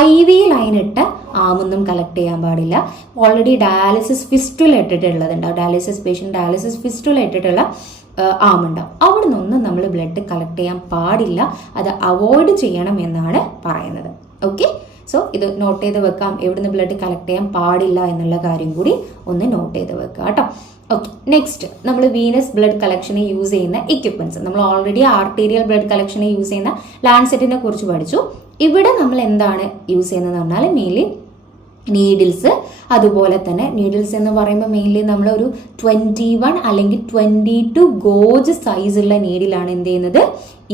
IV ലൈൻ ഇട്ട് ആമൊന്നും കളക്ട് ചെയ്യാൻ പാടില്ല. ഓൾറെഡി ഡയാലിസിസ് ഫിസ്റ്റുല ഇട്ടിട്ടുള്ളതുണ്ടാവും, ഡയാലിസിസ് പേഷ്യൻ്റ് ഡയാലിസിസ് ഫിസ്റ്റുല ഇട്ടിട്ടുള്ള ആമുണ്ടാവും. അവിടെ നിന്നൊന്നും നമ്മൾ ബ്ലഡ് കളക്ട് ചെയ്യാൻ പാടില്ല, അത് അവോയ്ഡ് ചെയ്യണം എന്നാണ് പറയുന്നത്. ഓക്കെ, സോ ഇത് നോട്ട് ചെയ്ത് വെക്കാം, എവിടുന്ന് ബ്ലഡ് കളക്ട് ചെയ്യാൻ പാടില്ല എന്നുള്ള കാര്യം കൂടി ഒന്ന് നോട്ട് ചെയ്ത് വെക്കുക കേട്ടോ. ഓക്കെ, നെക്സ്റ്റ് നമ്മൾ വീനസ് ബ്ലഡ് കളക്ഷന് യൂസ് ചെയ്യുന്ന എക്യുപ്മെന്റ്സ്. നമ്മൾ ഓൾറെഡി ആർട്ടീരിയൽ ബ്ലഡ് കളക്ഷന് യൂസ് ചെയ്യുന്ന ലാൻസെറ്റിനെ കുറിച്ച് പഠിച്ചു. ഇവിടെ നമ്മൾ എന്താണ് യൂസ് ചെയ്യുന്നതെന്ന് പറഞ്ഞാൽ മെയിൻലി നീഡിൽസ്. അതുപോലെ തന്നെ നീഡിൽസ് എന്ന് പറയുമ്പോൾ മെയിൻലി നമ്മളൊരു 21 അല്ലെങ്കിൽ 22 ഗോജ് സൈസുള്ള നീഡിലാണ് എന്ത് ചെയ്യുന്നത്,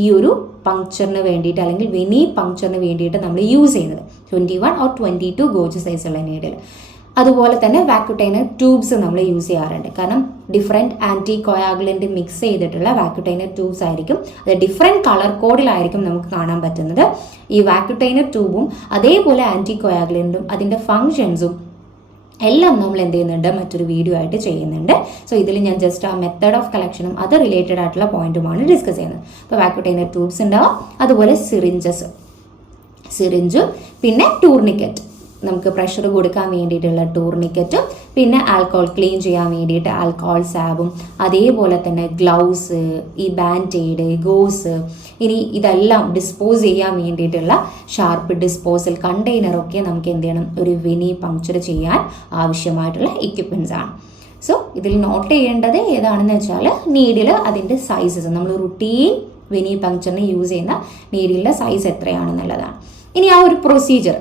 ഈ ഒരു പങ്ക്ചറിന് വേണ്ടിയിട്ട് അല്ലെങ്കിൽ വെനി പങ്ക്ചറിന് വേണ്ടിയിട്ട് നമ്മൾ യൂസ് ചെയ്യുന്നത്. 21 or 22 ഗോജ് സൈസുള്ള നീഡിൽ. അതുപോലെ തന്നെ വാക്യൂട്ടൈനർ ട്യൂബ്സ് നമ്മൾ യൂസ് ചെയ്യാറുണ്ട്. കാരണം ഡിഫറെൻറ്റ് ആൻറ്റി കൊയാഗുലൻ്റ് മിക്സ് ചെയ്തിട്ടുള്ള വാക്യൂട്ടൈനർ ട്യൂബ്സ് ആയിരിക്കും. അത് ഡിഫറെൻറ്റ് കളർ കോഡിലായിരിക്കും നമുക്ക് കാണാൻ പറ്റുന്നത്. ഈ വാക്യൂട്ടൈനർ ട്യൂബും അതേപോലെ ആൻറ്റി കൊയാഗുലൻറ്റും അതിൻ്റെ ഫങ്ഷൻസും എല്ലാം നമ്മൾ എന്ത് ചെയ്യുന്നുണ്ട്, മറ്റൊരു വീഡിയോ ആയിട്ട് ചെയ്യുന്നുണ്ട്. സോ ഇതിൽ ഞാൻ ജസ്റ്റ് ആ മെത്തേഡ് ഓഫ് കളക്ഷനും അത് റിലേറ്റഡ് ആയിട്ടുള്ള പോയിന്റുമാണ് ഡിസ്കസ് ചെയ്യുന്നത്. അപ്പോൾ വാക്യൂട്ടൈനർ ട്യൂബ്സ് ഉണ്ടാവും, അതുപോലെ സിറിഞ്ചും പിന്നെ ടൂർണിക്കറ്റ്, നമുക്ക് പ്രഷർ കൊടുക്കാൻ വേണ്ടിയിട്ടുള്ള ടൂർണിക്കറ്റും, പിന്നെ ആൽക്കഹോൾ ക്ലീൻ ചെയ്യാൻ വേണ്ടിയിട്ട് ആൽക്കഹോൾ സാബും, അതേപോലെ തന്നെ ഗ്ലൗസ്, ഈ ബാൻഡേഡ്, ഗോസ്, ഇനി ഇതെല്ലാം ഡിസ്പോസ് ചെയ്യാൻ വേണ്ടിയിട്ടുള്ള ഷാർപ്പ് ഡിസ്പോസൽ കണ്ടെയ്നറൊക്കെ നമുക്ക് എന്ത് ചെയ്യണം, ഒരു വെനി പങ്ക്ചർ ചെയ്യാൻ ആവശ്യമായിട്ടുള്ള എക്യുപ്മെൻറ്റ്സ് ആണ്. സോ ഇതിൽ നോട്ട് ചെയ്യേണ്ടത് ഏതാണെന്ന് വെച്ചാൽ നീഡിൽ അതിൻ്റെ സൈസസ്, നമ്മൾ റുട്ടീൻ വെനി പങ്ക്ചറിന് യൂസ് ചെയ്യുന്ന നീഡിലിൻ്റെ സൈസ് എത്രയാണെന്നുള്ളതാണ്. ഇനി ആ ഒരു പ്രൊസീജിയർ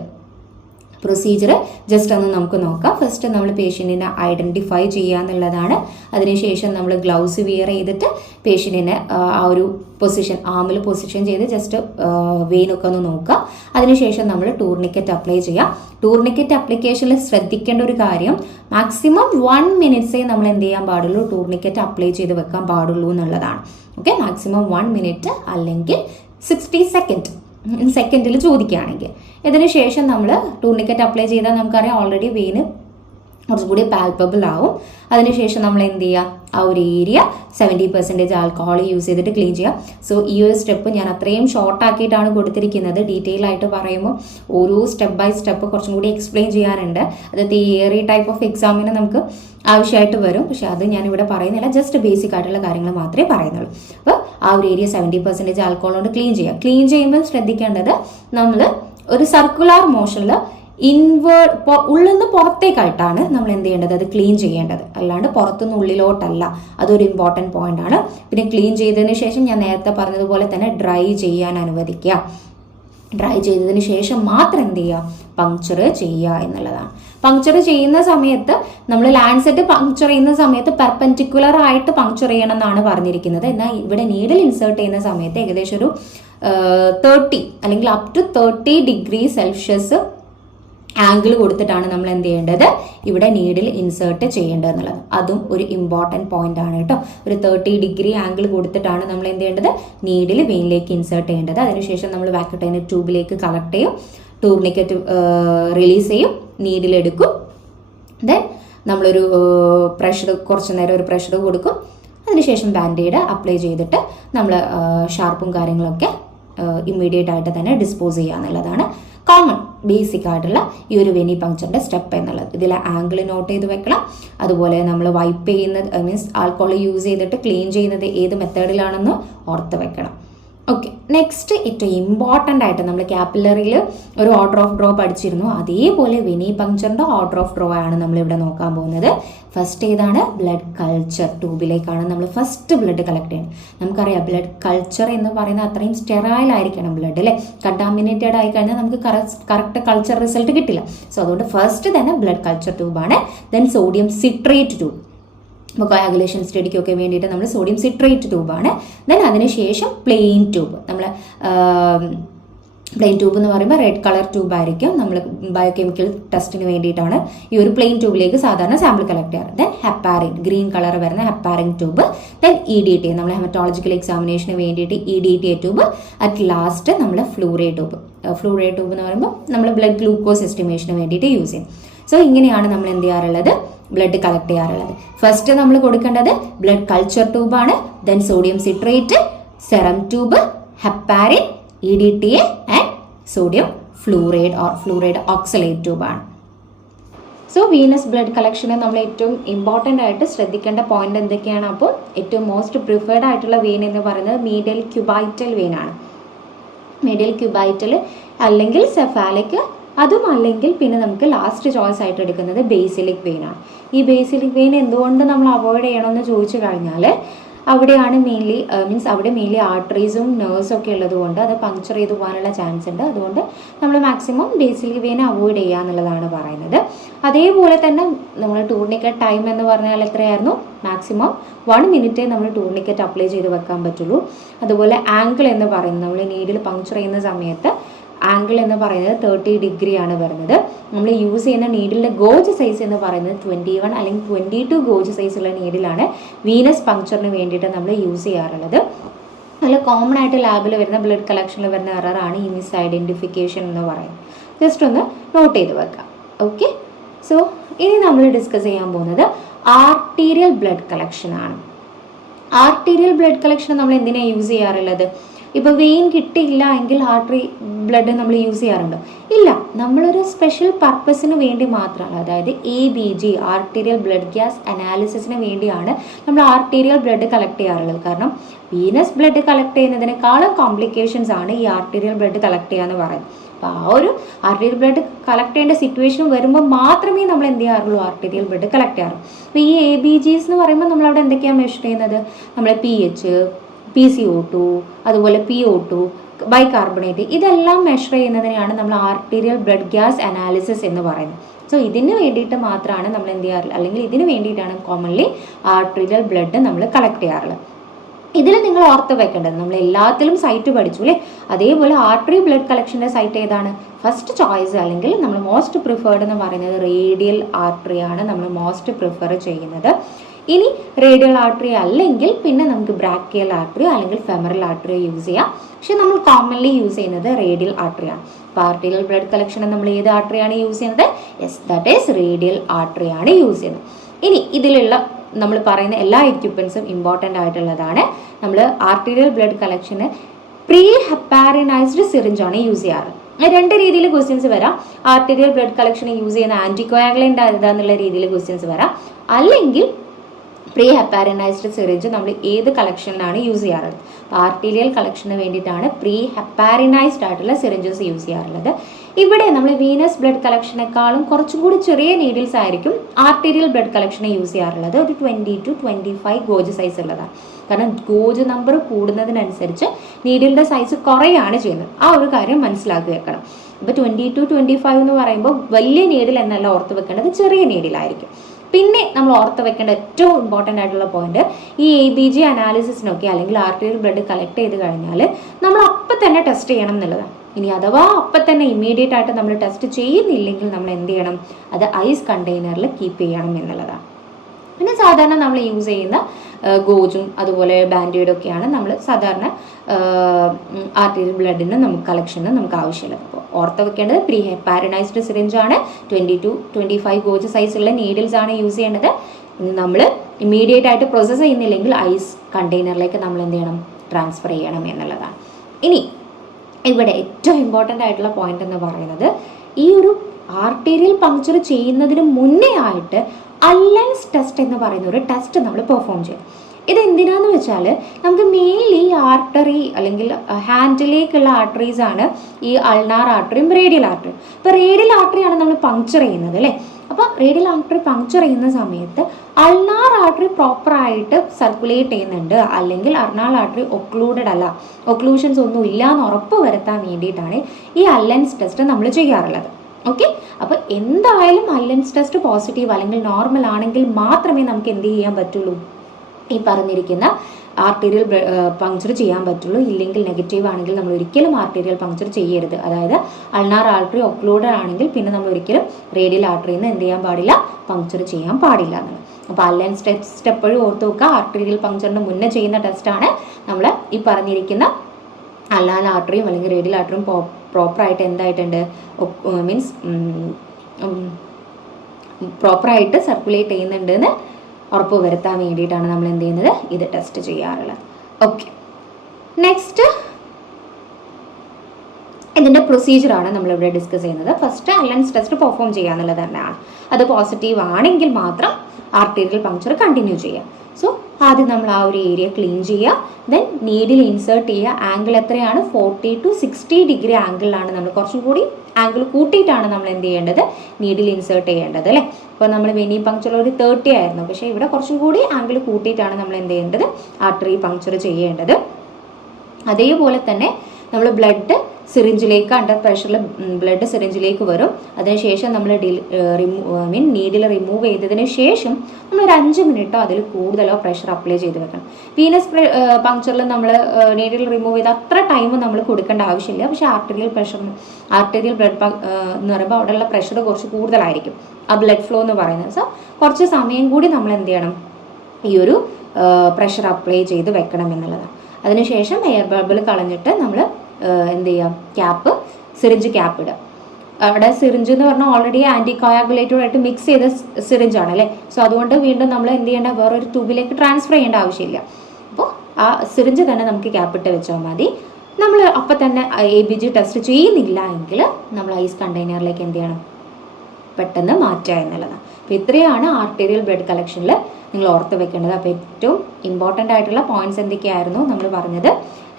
ജസ്റ്റ് ഒന്ന് നമുക്ക് നോക്കാം. ഫസ്റ്റ് നമ്മൾ പേഷ്യൻറ്റിനെ ഐഡൻറ്റിഫൈ ചെയ്യുക എന്നുള്ളതാണ്. അതിനുശേഷം നമ്മൾ ഗ്ലൗസ് വിയർ ചെയ്തിട്ട് പേഷ്യൻറ്റിനെ ആ ഒരു പൊസിഷൻ, ആമിൽ പൊസിഷൻ ചെയ്ത് ജസ്റ്റ് വെയിനൊക്കെ ഒന്ന് നോക്കുക. അതിനുശേഷം നമ്മൾ ടൂർണിക്കറ്റ് അപ്ലൈ ചെയ്യാം. ടൂർണിക്കറ്റ് അപ്ലിക്കേഷനിൽ ശ്രദ്ധിക്കേണ്ട ഒരു കാര്യം, മാക്സിമം 1 മിനിറ്റ്സേ നമ്മൾ എന്ത് ചെയ്യാൻ പാടുള്ളൂ, ടൂർണിക്കറ്റ് അപ്ലൈ ചെയ്ത് വെക്കാൻ പാടുള്ളൂ എന്നുള്ളതാണ്. ഓക്കെ, മാക്സിമം 1 മിനിറ്റ് അല്ലെങ്കിൽ 60 സെക്കൻഡിൽ ചോദിക്കുകയാണെങ്കിൽ. ഇതിന് ശേഷം നമ്മൾ ടൂർണിക്കറ്റ് അപ്ലൈ ചെയ്താൽ നമുക്കറിയാം ഓൾറെഡി വെയിന് കുറച്ചുകൂടി പാൽപ്പബിൾ ആവും. അതിനുശേഷം നമ്മൾ എന്ത് ചെയ്യുക, ആ ഒരു ഏരിയ 70% ആൽക്കഹോൾ യൂസ് ചെയ്തിട്ട് ക്ലീൻ ചെയ്യുക. സോ ഈ ഒരു സ്റ്റെപ്പ് ഞാൻ അത്രയും ഷോർട്ട് ആക്കിയിട്ടാണ് കൊടുത്തിരിക്കുന്നത്. ഡീറ്റെയിൽ ആയിട്ട് പറയുമ്പോൾ ഓരോ സ്റ്റെപ്പ് ബൈ സ്റ്റെപ്പ് കുറച്ചും കൂടി എക്സ്പ്ലെയിൻ ചെയ്യാറുണ്ട്. അത് തിയറി ടൈപ്പ് ഓഫ് എക്സാമിന് നമുക്ക് ആവശ്യമായിട്ട് വരും. പക്ഷെ അത് ഞാനിവിടെ പറയുന്നില്ല, ജസ്റ്റ് ബേസിക് ആയിട്ടുള്ള കാര്യങ്ങൾ മാത്രമേ പറയുന്നുള്ളൂ. അപ്പോൾ ആ ഒരു ഏരിയ 70% ആൽക്കഹോൾ കൊണ്ട് ക്ലീൻ ചെയ്യുക. ക്ലീൻ ചെയ്യുമ്പോൾ ശ്രദ്ധിക്കേണ്ടത്, നമ്മൾ ഒരു സർക്കുലർ മോഷനിൽ ഉള്ളിൽ നിന്ന് പുറത്തേക്കായിട്ടാണ് നമ്മൾ എന്ത് ചെയ്യേണ്ടത്, അത് ക്ലീൻ ചെയ്യേണ്ടത്, അല്ലാണ്ട് പുറത്തുനിന്ന് ഉള്ളിലോട്ടല്ല. അതൊരു ഇമ്പോർട്ടൻറ്റ് പോയിന്റ് ആണ്. പിന്നെ ക്ലീൻ ചെയ്തതിന് ശേഷം ഞാൻ നേരത്തെ പറഞ്ഞതുപോലെ തന്നെ ഡ്രൈ ചെയ്യാൻ അനുവദിക്കുക. ഡ്രൈ ചെയ്തതിന് ശേഷം മാത്രം എന്ത് ചെയ്യുക, പങ്ക്ചർ ചെയ്യുക എന്നുള്ളതാണ്. പങ്ക്ചർ ചെയ്യുന്ന സമയത്ത് നമ്മൾ ലാൻസെറ്റ് പങ്ക്ചർ ചെയ്യുന്ന സമയത്ത് പെർപെൻഡിക്കുലർ ആയിട്ട് പങ്ക്ചർ ചെയ്യണം എന്നാണ് പറഞ്ഞിരിക്കുന്നത്. എന്നാൽ ഇവിടെ നീഡിൽ ഇൻസേർട്ട് ചെയ്യുന്ന സമയത്ത് ഏകദേശം ഒരു 30 അല്ലെങ്കിൽ up to 30 degree Celsius angle കൊടുത്തിട്ടാണ് നമ്മൾ എന്ത് ചെയ്യേണ്ടത്, ഇവിടെ നീഡിൽ ഇൻസേർട്ട് ചെയ്യേണ്ടത് എന്നുള്ളത്. അതും ഒരു ഇമ്പോർട്ടൻറ്റ് പോയിന്റ് ആണ് കേട്ടോ. ഒരു 30 ഡിഗ്രി ആംഗിൾ കൊടുത്തിട്ടാണ് നമ്മൾ എന്ത് ചെയ്യേണ്ടത്, നീഡിൽ വെയിനിലേക്ക് ഇൻസേർട്ട് ചെയ്യേണ്ടത്. അതിനുശേഷം നമ്മൾ വാക്യൂട്ടൈനർ ട്യൂബിലേക്ക് കളക്ട് ചെയ്യും, ടൂർണിക്കറ്റ് റിലീസ് ചെയ്യും, നീഡിലെടുക്കും. ദെൻ നമ്മളൊരു പ്രഷർ, കുറച്ച് നേരം ഒരു പ്രഷർ കൊടുക്കും. അതിനുശേഷം ബാൻഡേഡ് അപ്ലൈ ചെയ്തിട്ട് നമ്മൾ ഷാർപ്പും കാര്യങ്ങളൊക്കെ ഇമ്മീഡിയറ്റ് ആയിട്ട് തന്നെ ഡിസ്പോസ് ചെയ്യുക എന്നുള്ളതാണ് കോമൺ ബേസിക് ആയിട്ടുള്ള ഈ ഒരു വെനി പങ്ക്ചറിൻ്റെ സ്റ്റെപ്പ് എന്നുള്ളത്. ഇതിൽ ആംഗിൾ നോട്ട് ചെയ്ത് വെക്കണം. അതുപോലെ നമ്മൾ വൈപ്പ് ചെയ്യുന്നത് മീൻസ് ആൽക്കഹോൾ യൂസ് ചെയ്തിട്ട് ക്ലീൻ ചെയ്യുന്നത് ഏത് മെത്തേഡിലാണെന്ന് ഓർത്ത് വെക്കണം. ഓക്കെ, നെക്സ്റ്റ് ഏറ്റവും ഇമ്പോർട്ടൻ്റ് ആയിട്ട് നമ്മൾ ക്യാപ്പിലറിയിൽ ഒരു ഓർഡർ ഓഫ് ഡ്രോ പഠിച്ചിരുന്നു. അതേപോലെ വെനി പങ്ക്ചറിൻ്റെ ഓർഡർ ഓഫ് ഡ്രോ ആണ് നമ്മളിവിടെ നോക്കാൻ പോകുന്നത്. ഫസ്റ്റ് ഏതാണ്? ബ്ലഡ് കൾച്ചർ ട്യൂബിലേക്കാണ് നമ്മൾ ഫസ്റ്റ് ബ്ലഡ് കളക്ട് ചെയ്യുന്നത്. നമുക്കറിയാം ബ്ലഡ് കൾച്ചർ എന്ന് പറയുന്നത് അത്രയും സ്റ്റെറൈൽ ആയിരിക്കണം ബ്ലഡ് അല്ലേ. കണ്ടാമിനേറ്റഡ് ആയി കഴിഞ്ഞാൽ നമുക്ക് കറക്റ്റ് കൾച്ചർ റിസൾട്ട് കിട്ടില്ല. സോ അതുകൊണ്ട് ഫസ്റ്റ് തന്നെ ബ്ലഡ് കൾച്ചർ ട്യൂബാണ്. ദെൻ സോഡിയം സിട്രേറ്റ് ട്യൂബ്, ഇപ്പോൾ കോയാഗുലേഷൻ സ്റ്റഡിക്കൊക്കെ വേണ്ടിയിട്ട് നമ്മൾ സോഡിയം സിട്രേറ്റ് ട്യൂബാണ്. ദെൻ അതിനുശേഷം പ്ലെയിൻ ട്യൂബ്. നമ്മൾ പ്ലെയിൻ ട്യൂബ് എന്ന് പറയുമ്പോൾ റെഡ് കളർ ട്യൂബ് ആയിരിക്കും. നമ്മൾ ബയോകെമിക്കൽ ടെസ്റ്റിന് വേണ്ടിയിട്ടാണ് ഈ ഒരു പ്ലെയിൻ ട്യൂബിലേക്ക് സാധാരണ സാമ്പിൾ കളക്ട് ചെയ്യാറ്. ദെൻ ഹെപ്പാരിൻ, ഗ്രീൻ കളർ വരുന്ന ഹെപ്പാരിൻ ട്യൂബ്. ദെൻ EDTA, നമ്മൾ ഹെമറ്റോളജിക്കൽ എക്സാമിനേഷന് വേണ്ടിയിട്ട് EDTA ട്യൂബ്. അറ്റ് ലാസ്റ്റ് നമ്മൾ ഫ്ലൂറേ ട്യൂബ്. ഫ്ലൂറേ ട്യൂബ് എന്ന് പറയുമ്പോൾ നമ്മൾ ബ്ലഡ് ഗ്ലൂക്കോസ് എസ്റ്റിമേഷന് വേണ്ടിയിട്ട് യൂസ് ചെയ്യും. സോ ഇങ്ങനെയാണ് നമ്മൾ എന്ത് ചെയ്യാറുള്ളത്? ബ്ലഡ് കളക്ട് ചെയ്യാറുള്ളത്. ഫസ്റ്റ് നമ്മൾ കൊടുക്കേണ്ടത് ബ്ലഡ് കൾച്ചർ ട്യൂബാണ്. Then sodium citrate, serum tube, heparin, EDTA and sodium fluoride or fluoride oxalate ട്യൂബാണ്. സോ വീനസ് ബ്ലഡ് കളക്ഷന് നമ്മൾ ഏറ്റവും ഇമ്പോർട്ടൻ്റ് ആയിട്ട് ശ്രദ്ധിക്കേണ്ട പോയിന്റ് എന്തൊക്കെയാണ്? അപ്പോൾ ഏറ്റവും മോസ്റ്റ് പ്രിഫേർഡ് ആയിട്ടുള്ള വെയിൻ എന്ന് പറയുന്നത് മീഡിയൽ ക്യൂബൈറ്റൽ വെയിൻ ആണ്. മീഡിയൽ ക്യൂബൈറ്റൽ അല്ലെങ്കിൽ സെഫാലിക്, അതും അല്ലെങ്കിൽ പിന്നെ നമുക്ക് ലാസ്റ്റ് ചോയ്സ് ആയിട്ട് എടുക്കുന്നത് ബേസിലിക് വെയിൻ ആണ്. ഈ ബേസിലിക് വെയിൻ എന്തുകൊണ്ട് നമ്മൾ അവോയ്ഡ് ചെയ്യണമെന്ന് ചോദിച്ചു കഴിഞ്ഞാൽ അവിടെയാണ് മെയിൻലി അവിടെ മെയിൻലി ആർട്ടറീസും നെർവ്സും ഒക്കെ ഉള്ളതുകൊണ്ട് അത് പങ്ക്ചർ ചെയ്ത് പോകാനുള്ള ചാൻസ് ഉണ്ട്. അതുകൊണ്ട് നമ്മൾ മാക്സിമം ബേസിലിക് വെയിനെ അവോയ്ഡ് ചെയ്യുക എന്നുള്ളതാണ് പറയുന്നത്. അതേപോലെ തന്നെ നമ്മൾ ടൂർണിക്കറ്റ് ടൈം എന്ന് പറഞ്ഞാൽ എത്രയായിരുന്നു? മാക്സിമം 1 മിനിറ്റേ നമ്മൾ ടൂർണിക്കറ്റ് അപ്ലൈ ചെയ്ത് വെക്കാൻ പറ്റുള്ളൂ. അതുപോലെ ആംഗിൾ എന്ന് പറയുന്നത് നമ്മൾ നീഡിൽ പങ്ക്ചർ ചെയ്യുന്ന സമയത്ത് ആംഗിൾ എന്ന് പറയുന്നത് 30 ഡിഗ്രി ആണ് വരുന്നത്. നമ്മൾ യൂസ് ചെയ്യുന്ന നീഡിലിൻ്റെ ഗോജ് സൈസ് എന്ന് പറയുന്നത് 21 അല്ലെങ്കിൽ 22 ഗോജ് സൈസുള്ള നീഡിലാണ് വീനസ് പങ്ക്ചറിന് വേണ്ടിയിട്ട് നമ്മൾ യൂസ് ചെയ്യാറുള്ളത്. അതിൽ കോമൺ ആയിട്ട് ലാബിൽ വരുന്ന ബ്ലഡ് കളക്ഷനിൽ വരുന്ന എററാണ് ഈ മിസ് ഐഡൻറ്റിഫിക്കേഷൻ എന്ന് പറയുന്നത്. ജസ്റ്റ് ഒന്ന് നോട്ട് ചെയ്ത് വെക്കാം. ഓക്കെ, സോ ഇനി നമ്മൾ ഡിസ്കസ് ചെയ്യാൻ പോകുന്നത് ആർട്ടീരിയൽ ബ്ലഡ് കളക്ഷൻ ആണ്. ആർട്ടീരിയൽ ബ്ലഡ് കളക്ഷൻ നമ്മൾ എന്തിനാണ് യൂസ് ചെയ്യാറുള്ളത്? ഇപ്പോൾ വെയിൻ കിട്ടിയില്ല എങ്കിൽ ആർട്ടറി ബ്ലഡ് നമ്മൾ യൂസ് ചെയ്യാറുണ്ടോ? ഇല്ല, നമ്മളൊരു സ്പെഷ്യൽ പർപ്പസിന് വേണ്ടി മാത്രമാണ്, അതായത് ABG ആർട്ടീരിയൽ ബ്ലഡ് ഗ്യാസ് അനാലിസിസിന് വേണ്ടിയാണ് നമ്മൾ ആർട്ടീരിയൽ ബ്ലഡ് കളക്ട് ചെയ്യാറുള്ളത്. കാരണം വീനസ് ബ്ലഡ് കളക്ട് ചെയ്യുന്നതിനേക്കാളും കോംപ്ലിക്കേഷൻസ് ആണ് ഈ ആർട്ടീരിയൽ ബ്ലഡ് കളക്ട് ചെയ്യുക എന്ന് പറയുന്നത്. അപ്പോൾ ആ ഒരു ആർട്ടീരിയൽ ബ്ലഡ് കളക്ട് ചെയ്യേണ്ട സിറ്റുവേഷൻ വരുമ്പോൾ മാത്രമേ നമ്മൾ എന്ത് ചെയ്യാറുള്ളൂ? ആർട്ടീരിയൽ ബ്ലഡ് കളക്ട് ചെയ്യാറുള്ളൂ. അപ്പോൾ ഈ ABGs എന്ന് പറയുമ്പോൾ നമ്മളവിടെ എന്തൊക്കെയാണ് മെഷർ ചെയ്യുന്നത്? നമ്മളെ PH, PCO2, അതുപോലെ PO2, ബൈകാർബണേറ്റ്, ഇതെല്ലാം മെഷർ ചെയ്യുന്നതിനെയാണ് നമ്മൾ ആർട്ടീരിയൽ ബ്ലഡ് ഗ്യാസ് അനാലിസിസ് എന്ന് പറയുന്നത്. സോ ഇതിന് വേണ്ടിയിട്ട് മാത്രമാണ് നമ്മൾ എന്ത് ചെയ്യാറുള്ളത്, അല്ലെങ്കിൽ ഇതിന് വേണ്ടിയിട്ടാണ് കോമൺലി ആർട്ടീരിയൽ ബ്ലഡ് നമ്മൾ കളക്ട് ചെയ്യാറുള്ളത്. ഇതിൽ നിങ്ങൾ ഓർത്ത് വെക്കേണ്ടത്, നമ്മൾ എല്ലാത്തിലും സൈറ്റ് പഠിച്ചു അല്ലേ, അതേപോലെ ആർട്ടറി ബ്ലഡ് കളക്ഷൻ്റെ സൈറ്റ് ഏതാണ്? ഫസ്റ്റ് ചോയ്സ് അല്ലെങ്കിൽ നമ്മൾ മോസ്റ്റ് പ്രിഫേർഡ് എന്ന് പറയുന്നത് റേഡിയൽ ആർട്ടറി ആണ് നമ്മൾ മോസ്റ്റ് പ്രിഫർ ചെയ്യുന്നത്. ഇനി റേഡിയൽ ആർട്ടറി അല്ലെങ്കിൽ പിന്നെ നമുക്ക് ബ്രാക്കിയൽ ആർട്ടറിയോ അല്ലെങ്കിൽ ഫെമറൽ ആർട്ടറിയോ യൂസ് ചെയ്യാം. പക്ഷെ നമ്മൾ കോമൺലി യൂസ് ചെയ്യുന്നത് റേഡിയൽ ആർട്ടറിയാണ്. അപ്പോൾ ആർട്ടീരിയൽ ബ്ലഡ് കളക്ഷന് നമ്മൾ ഏത് ആർട്ടറിയാണ് യൂസ് ചെയ്യുന്നത്? യെസ്, ദാറ്റ് ഈസ് റേഡിയൽ ആർട്ടറിയാണ് യൂസ് ചെയ്യുന്നത്. ഇനി ഇതിലുള്ള നമ്മൾ പറയുന്ന എല്ലാ എക്യുപ്മെൻസും ഇമ്പോർട്ടൻ്റ് ആയിട്ടുള്ളതാണ്. നമ്മൾ ആർട്ടീരിയൽ ബ്ലഡ് കളക്ഷന് പ്രീ ഹെപ്പാരിനൈസ്ഡ് സിറിഞ്ചാണ് യൂസ് ചെയ്യാറ്. രണ്ട് രീതിയിൽ ക്വസ്റ്റ്യൻസ് വരാം. ആർട്ടീരിയൽ ബ്ലഡ് കളക്ഷന് യൂസ് ചെയ്യുന്ന ആൻറ്റികോയാഗുലൻ്റ് ഏതാന്നുള്ള രീതിയിൽ ക്വസ്റ്റ്യൻസ് വരാം. അല്ലെങ്കിൽ പ്രീ ഹെപ്പാരിനൈസ്ഡ് സിറിഞ്ച് നമ്മൾ ഏത് കളക്ഷനിലാണ് യൂസ് ചെയ്യാറുള്ളത്? ആർട്ടീരിയൽ കളക്ഷന് വേണ്ടിയിട്ടാണ് പ്രീ ഹെപ്പാരിനൈസ്ഡ് ആയിട്ടുള്ള സിറിഞ്ചസ് യൂസ് ചെയ്യാറുള്ളത്. ഇവിടെ നമ്മൾ വീനസ് ബ്ലഡ് കളക്ഷനേക്കാളും കുറച്ചും കൂടി ചെറിയ നീഡിൽസ് ആയിരിക്കും ആർട്ടീരിയൽ ബ്ലഡ് കളക്ഷനെ യൂസ് ചെയ്യാറുള്ളത്. ഒരു 20 to 25 ഗോജ് സൈസ് ഉള്ളതാണ്. കാരണം ഗോജ് നമ്പർ കൂടുന്നതിനനുസരിച്ച് നീഡിലിൻ്റെ സൈസ് കുറയാണ് ചെയ്യുന്നത്. ആ ഒരു കാര്യം മനസ്സിലാക്കി വെക്കണം. ഇപ്പോൾ 20 to 25 എന്ന് പറയുമ്പോൾ വലിയ നീഡിൽ എന്നല്ല ഓർത്ത് വെക്കേണ്ടത്, ചെറിയ നീഡിലായിരിക്കും. പിന്നെ നമ്മൾ ഓർത്ത് വെക്കേണ്ട ഏറ്റവും ഇമ്പോർട്ടൻ്റ് ആയിട്ടുള്ള പോയിന്റ്, ഈ ABG അനാലിസിസിനൊക്കെ അല്ലെങ്കിൽ ആർട്ടീരിയൽ ബ്ലഡ് കളക്ട് ചെയ്ത് കഴിഞ്ഞാൽ നമ്മൾ അപ്പം തന്നെ ടെസ്റ്റ് ചെയ്യണം എന്നുള്ളതാണ്. ഇനി അഥവാ അപ്പം തന്നെ ഇമ്മീഡിയറ്റ് ആയിട്ട് നമ്മൾ ടെസ്റ്റ് ചെയ്യുന്നില്ലെങ്കിൽ നമ്മൾ എന്ത് ചെയ്യണം? അത് ഐസ് കണ്ടെയ്നറിൽ കീപ്പ് ചെയ്യണം എന്നുള്ളതാണ്. പിന്നെ സാധാരണ നമ്മൾ യൂസ് ചെയ്യുന്ന ഗോജും അതുപോലെ ബാൻഡേഡൊക്കെയാണ് നമ്മൾ സാധാരണ ആർട്ടീരിയൽ ബ്ലഡിന് നമുക്ക് കളക്ഷന് നമുക്ക് ആവശ്യമുള്ളത്. അപ്പോൾ ഓർത്ത് വെക്കേണ്ടത് പ്രീ ഹെപ്പാരിനൈസ്ഡ് സിറിഞ്ചാണ്. 20 to 25 ഗോജ് സൈസുള്ള നീഡിൽസ് ആണ് യൂസ് ചെയ്യേണ്ടത്. ഇനി നമ്മൾ ഇമ്മീഡിയറ്റ് ആയിട്ട് പ്രോസസ്സ് ചെയ്യുന്നില്ലെങ്കിൽ ഐസ് കണ്ടെയ്നറിലേക്ക് നമ്മൾ എന്ത് ചെയ്യണം, ട്രാൻസ്ഫർ ചെയ്യണം എന്നുള്ളതാണ്. ഇനി ഇവിടെ ഏറ്റവും ഇമ്പോർട്ടൻ്റ് ആയിട്ടുള്ള പോയിന്റ് എന്ന് പറയുന്നത്, ഈ ഒരു ആർട്ടീരിയൽ പങ്ക്ചർ ചെയ്യുന്നതിന് മുന്നേ ആയിട്ട് അല്ലൻസ് ടെസ്റ്റ് എന്ന് പറയുന്ന ഒരു ടെസ്റ്റ് നമ്മൾ പെർഫോം ചെയ്യും. ഇത് എന്തിനാന്ന് വെച്ചാൽ നമുക്ക് മെയിൻലി ആർട്ടറി അല്ലെങ്കിൽ ഹാൻഡിലേക്കുള്ള ആർട്ടറീസ് ആണ് ഈ അൾനാർ ആർട്ടറിയും റേഡിയൽ ആർട്ടറിയും. ഇപ്പോൾ റേഡിയൽ ആർട്ടറിയാണ് നമ്മൾ പങ്ക്ചർ ചെയ്യുന്നത് അല്ലേ. അപ്പോൾ റേഡിയൽ ആർട്ടറി പങ്ക്ചർ ചെയ്യുന്ന സമയത്ത് അൾനാർ ആർട്ടറി പ്രോപ്പറായിട്ട് സർക്കുലേറ്റ് ചെയ്യുന്നുണ്ട്, അല്ലെങ്കിൽ അൾനാർ ആർട്ടറി ഒക്ലൂഡഡ് അല്ല, ഒക്ലൂഷൻസ് ഒന്നും ഇല്ല എന്ന് ഉറപ്പ് വരുത്താൻ വേണ്ടിയിട്ടാണ് ഈ അല്ലൻസ് ടെസ്റ്റ് നമ്മൾ ചെയ്യാറുള്ളത്. ഓക്കെ, അപ്പോൾ എന്തായാലും അല്ലൻസ് ടെസ്റ്റ് പോസിറ്റീവ് അല്ലെങ്കിൽ നോർമൽ ആണെങ്കിൽ മാത്രമേ നമുക്ക് എന്ത് ചെയ്യാൻ പറ്റുള്ളൂ, ഈ പറഞ്ഞിരിക്കുന്ന ആർട്ടീരിയൽ പങ്ക്ചർ ചെയ്യാൻ പറ്റുള്ളൂ. ഇല്ലെങ്കിൽ നെഗറ്റീവ് ആണെങ്കിൽ നമ്മൾ ഒരിക്കലും ആർട്ടീരിയൽ പങ്ക്ചർ ചെയ്യരുത്. അതായത് അൾനാർ ആർട്ടറി ഒക്ലൂഡഡ് ആണെങ്കിൽ പിന്നെ നമ്മൾ ഒരിക്കലും റേഡിയൽ ആർട്ടറിയിൽ നിന്ന് എന്ത് ചെയ്യാൻ പാടില്ല, പങ്ക്ചർ ചെയ്യാൻ പാടില്ല എന്നാണ്. അപ്പോൾ അല്ലൻസ് ടെസ്റ്റ് എപ്പോഴും ഓർത്ത് വെക്കുക. ആർട്ടീരിയൽ പങ്ക്ചറിന് മുന്നേ ചെയ്യുന്ന ടെസ്റ്റാണ് നമ്മൾ ഈ പറഞ്ഞിരിക്കുന്ന അൾനാർ ആർട്ടറിയും അല്ലെങ്കിൽ റേഡിയൽ ആർട്ടറിയും പ്രോപ്പറായിട്ട് എന്തായിട്ടുണ്ട്, മീൻസ് പ്രോപ്പറായിട്ട് സർക്കുലേറ്റ് ചെയ്യുന്നുണ്ട് എന്ന് ഉറപ്പ് വരുത്താൻ വേണ്ടിയിട്ടാണ് നമ്മൾ എന്ത് ചെയ്യുന്നത്, ഇത് ടെസ്റ്റ് ചെയ്യാറുള്ളത്. ഓക്കെ, നെക്സ്റ്റ് ഇതിൻ്റെ പ്രൊസീജിയറാണ് നമ്മളിവിടെ ഡിസ്കസ് ചെയ്യുന്നത്. ഫസ്റ്റ് അല്ലൻസ് ടെസ്റ്റ് പെർഫോം ചെയ്യുക എന്നുള്ളത് തന്നെയാണ്. അത് പോസിറ്റീവ് ആണെങ്കിൽ മാത്രം ആർട്ടീരിയൽ പങ്ക്ചർ കണ്ടിന്യൂ ചെയ്യാം. സോ ആദ്യം നമ്മൾ ആ ഒരു ഏരിയ ക്ലീൻ ചെയ്യുക, ദെൻ നീഡിൽ ഇൻസേർട്ട് ചെയ്യുക. ആംഗിൾ എത്രയാണ്, 40 to 60 ഡിഗ്രി ആംഗിളിലാണ് നമ്മൾ കുറച്ചും കൂടി ആംഗിൾ കൂട്ടിയിട്ടാണ് നമ്മൾ എന്ത് ചെയ്യേണ്ടത്, നീഡിൽ ഇൻസേർട്ട് ചെയ്യേണ്ടത് അല്ലേ. ഇപ്പോൾ നമ്മൾ വെനി പങ്ക്ചർ ഒരു 30 ആയിരുന്നു, പക്ഷേ ഇവിടെ കുറച്ചും കൂടി ആംഗിൾ കൂട്ടിയിട്ടാണ് നമ്മൾ എന്ത് ചെയ്യേണ്ടത്, ആർട്ടറി പങ്ക്ചർ ചെയ്യേണ്ടത്. അതേപോലെ തന്നെ നമ്മൾ ബ്ലഡ് സിറിഞ്ചിലേക്ക് അണ്ടർ പ്രഷറിൽ ബ്ലഡ് സിറിഞ്ചിലേക്ക് വരും. അതിനുശേഷം നമ്മൾ നീഡിൽ റിമൂവ് ചെയ്തതിന് ശേഷം നമ്മൾ ഒരു 5 മിനിറ്റോ അതിൽ കൂടുതലോ പ്രഷർ അപ്ലൈ ചെയ്ത് വെക്കണം. വീനസ് പങ്ക്ചറിൽ നമ്മൾ നീഡിൽ റിമൂവ് ചെയ്ത് അത്ര ടൈം നമ്മൾ കൊടുക്കേണ്ട ആവശ്യമില്ല. പക്ഷേ ആർട്ടീരിയൽ ബ്ലഡ് എന്ന് പറയുമ്പോൾ അവിടെയുള്ള പ്രഷർ കുറച്ച് കൂടുതലായിരിക്കും, ആ ബ്ലഡ് ഫ്ലോ എന്ന് പറയുന്നത്. സോ കുറച്ച് സമയം കൂടി നമ്മൾ എന്ത് ചെയ്യണം, ഈ ഒരു പ്രഷർ അപ്ലൈ ചെയ്ത് വെക്കണം എന്നുള്ളതാണ്. അതിനുശേഷം എയർ ബബിൾ കളഞ്ഞിട്ട് നമ്മൾ എന്ത് ചെയ്യുക, സിറിഞ്ച് ക്യാപ്പ് ഇടുക. അവിടെ സിറിഞ്ച് എന്ന് പറഞ്ഞാൽ ഓൾറെഡി ആൻറ്റി കോയാഗുലേറ്റഡ് ആയിട്ട് മിക്സ് ചെയ്ത സിറിഞ്ചാണ് അല്ലേ. സോ അതുകൊണ്ട് വീണ്ടും നമ്മൾ എന്ത് ചെയ്യേണ്ട, വേറൊരു ട്യൂബിലേക്ക് ട്രാൻസ്ഫർ ചെയ്യേണ്ട ആവശ്യമില്ല. അപ്പോൾ ആ സിറിഞ്ച് തന്നെ നമുക്ക് ക്യാപ്പിട്ട് വെച്ചാൽ മതി. നമ്മൾ അപ്പം തന്നെ ABG ടെസ്റ്റ് ചെയ്യുന്നില്ല എങ്കിൽ നമ്മൾ ഐസ് കണ്ടെയ്നറിലേക്ക് എന്ത് ചെയ്യണം, പെട്ടെന്ന് മാറ്റുക എന്നുള്ളതാണ്. അപ്പോൾ ഇത്രയാണ് ആർട്ടീരിയൽ ബ്ലഡ് കളക്ഷനിൽ നിങ്ങൾ ഓർത്ത് വെക്കേണ്ടത്. അപ്പോൾ ഏറ്റവും ഇമ്പോർട്ടൻ്റ് ആയിട്ടുള്ള പോയിന്റ്സ് എന്തൊക്കെയായിരുന്നു നമ്മൾ പറഞ്ഞത്,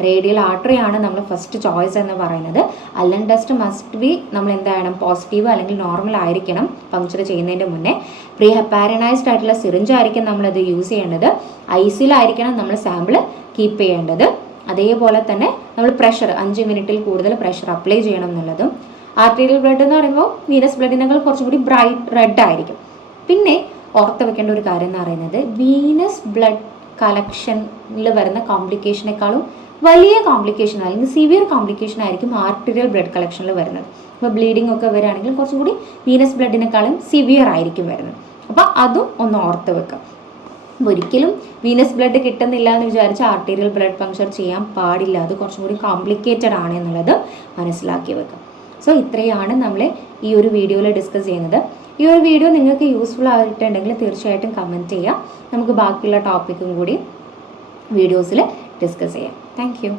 റേഡിയൽ ആർട്ടറി ആണ് നമ്മൾ ഫസ്റ്റ് ചോയ്സ് എന്ന് പറയുന്നത്. അല്ലൻ ടെസ്റ്റ് മസ്റ്റ് ബി നമ്മൾ എന്താണ്, പോസിറ്റീവ് അല്ലെങ്കിൽ നോർമൽ ആയിരിക്കണം പങ്ക്ചർ ചെയ്യുന്നതിൻ്റെ മുന്നേ. പ്രീ ഹെപ്പാരനൈസ്ഡ് ആയിട്ടുള്ള സിറിഞ്ച് ആയിരിക്കും നമ്മളത് യൂസ് ചെയ്യേണ്ടത്. ഐസിലായിരിക്കണം നമ്മൾ സാമ്പിൾ കീപ്പ് ചെയ്യേണ്ടത്. അതേപോലെ തന്നെ നമ്മൾ പ്രഷർ 5 മിനിറ്റിൽ കൂടുതൽ പ്രഷർ അപ്ലൈ ചെയ്യണം എന്നുള്ളതും. ആർട്ടീരിയൽ ബ്ലഡ് എന്ന് പറയുമ്പോൾ വീനസ് ബ്ലഡിനേക്കാൾ കുറച്ചും കൂടി ബ്രൈറ്റ് റെഡ് ആയിരിക്കും. പിന്നെ ഓർത്ത് വെക്കേണ്ട ഒരു കാര്യം എന്ന് പറയുന്നത്, വീനസ് ബ്ലഡ് കളക്ഷനിൽ വരുന്ന കോംപ്ലിക്കേഷനേക്കാളും വലിയ കോംപ്ലിക്കേഷൻ അല്ലെങ്കിൽ സിവിയർ കോംപ്ലിക്കേഷൻ ആയിരിക്കും ആർട്ടീരിയൽ ബ്ലഡ് കളക്ഷനിൽ വരുന്നത്. ഇപ്പോൾ ബ്ലീഡിംഗ് ഒക്കെ വരികയാണെങ്കിൽ കുറച്ചും കൂടി വീനസ് ബ്ലഡിനേക്കാളും സിവിയർ ആയിരിക്കും വരുന്നത്. അപ്പോൾ അതും ഒന്ന് ഓർത്ത് വെക്കാം. ഒരിക്കലും വീനസ് ബ്ലഡ് കിട്ടുന്നില്ല എന്ന് വിചാരിച്ച് ആർട്ടീരിയൽ ബ്ലഡ് പങ്ക്ചർ ചെയ്യാൻ പാടില്ല. അത് കുറച്ചും കൂടി കോംപ്ലിക്കേറ്റഡ് ആണ് എന്നുള്ളത് മനസ്സിലാക്കി വെക്കാം. സോ ഇത്രയാണ് നമ്മൾ ഈ ഒരു വീഡിയോയിൽ ഡിസ്കസ് ചെയ്യുന്നത്. ഈ ഒരു വീഡിയോ നിങ്ങൾക്ക് യൂസ്ഫുൾ ആയിട്ടുണ്ടെങ്കിൽ തീർച്ചയായിട്ടും കമൻറ്റ് ചെയ്യാം. നമുക്ക് ബാക്കിയുള്ള ടോപ്പിക്കും കൂടി വീഡിയോസിൽ ഡിസ്കസ് ചെയ്യാം. Thank you.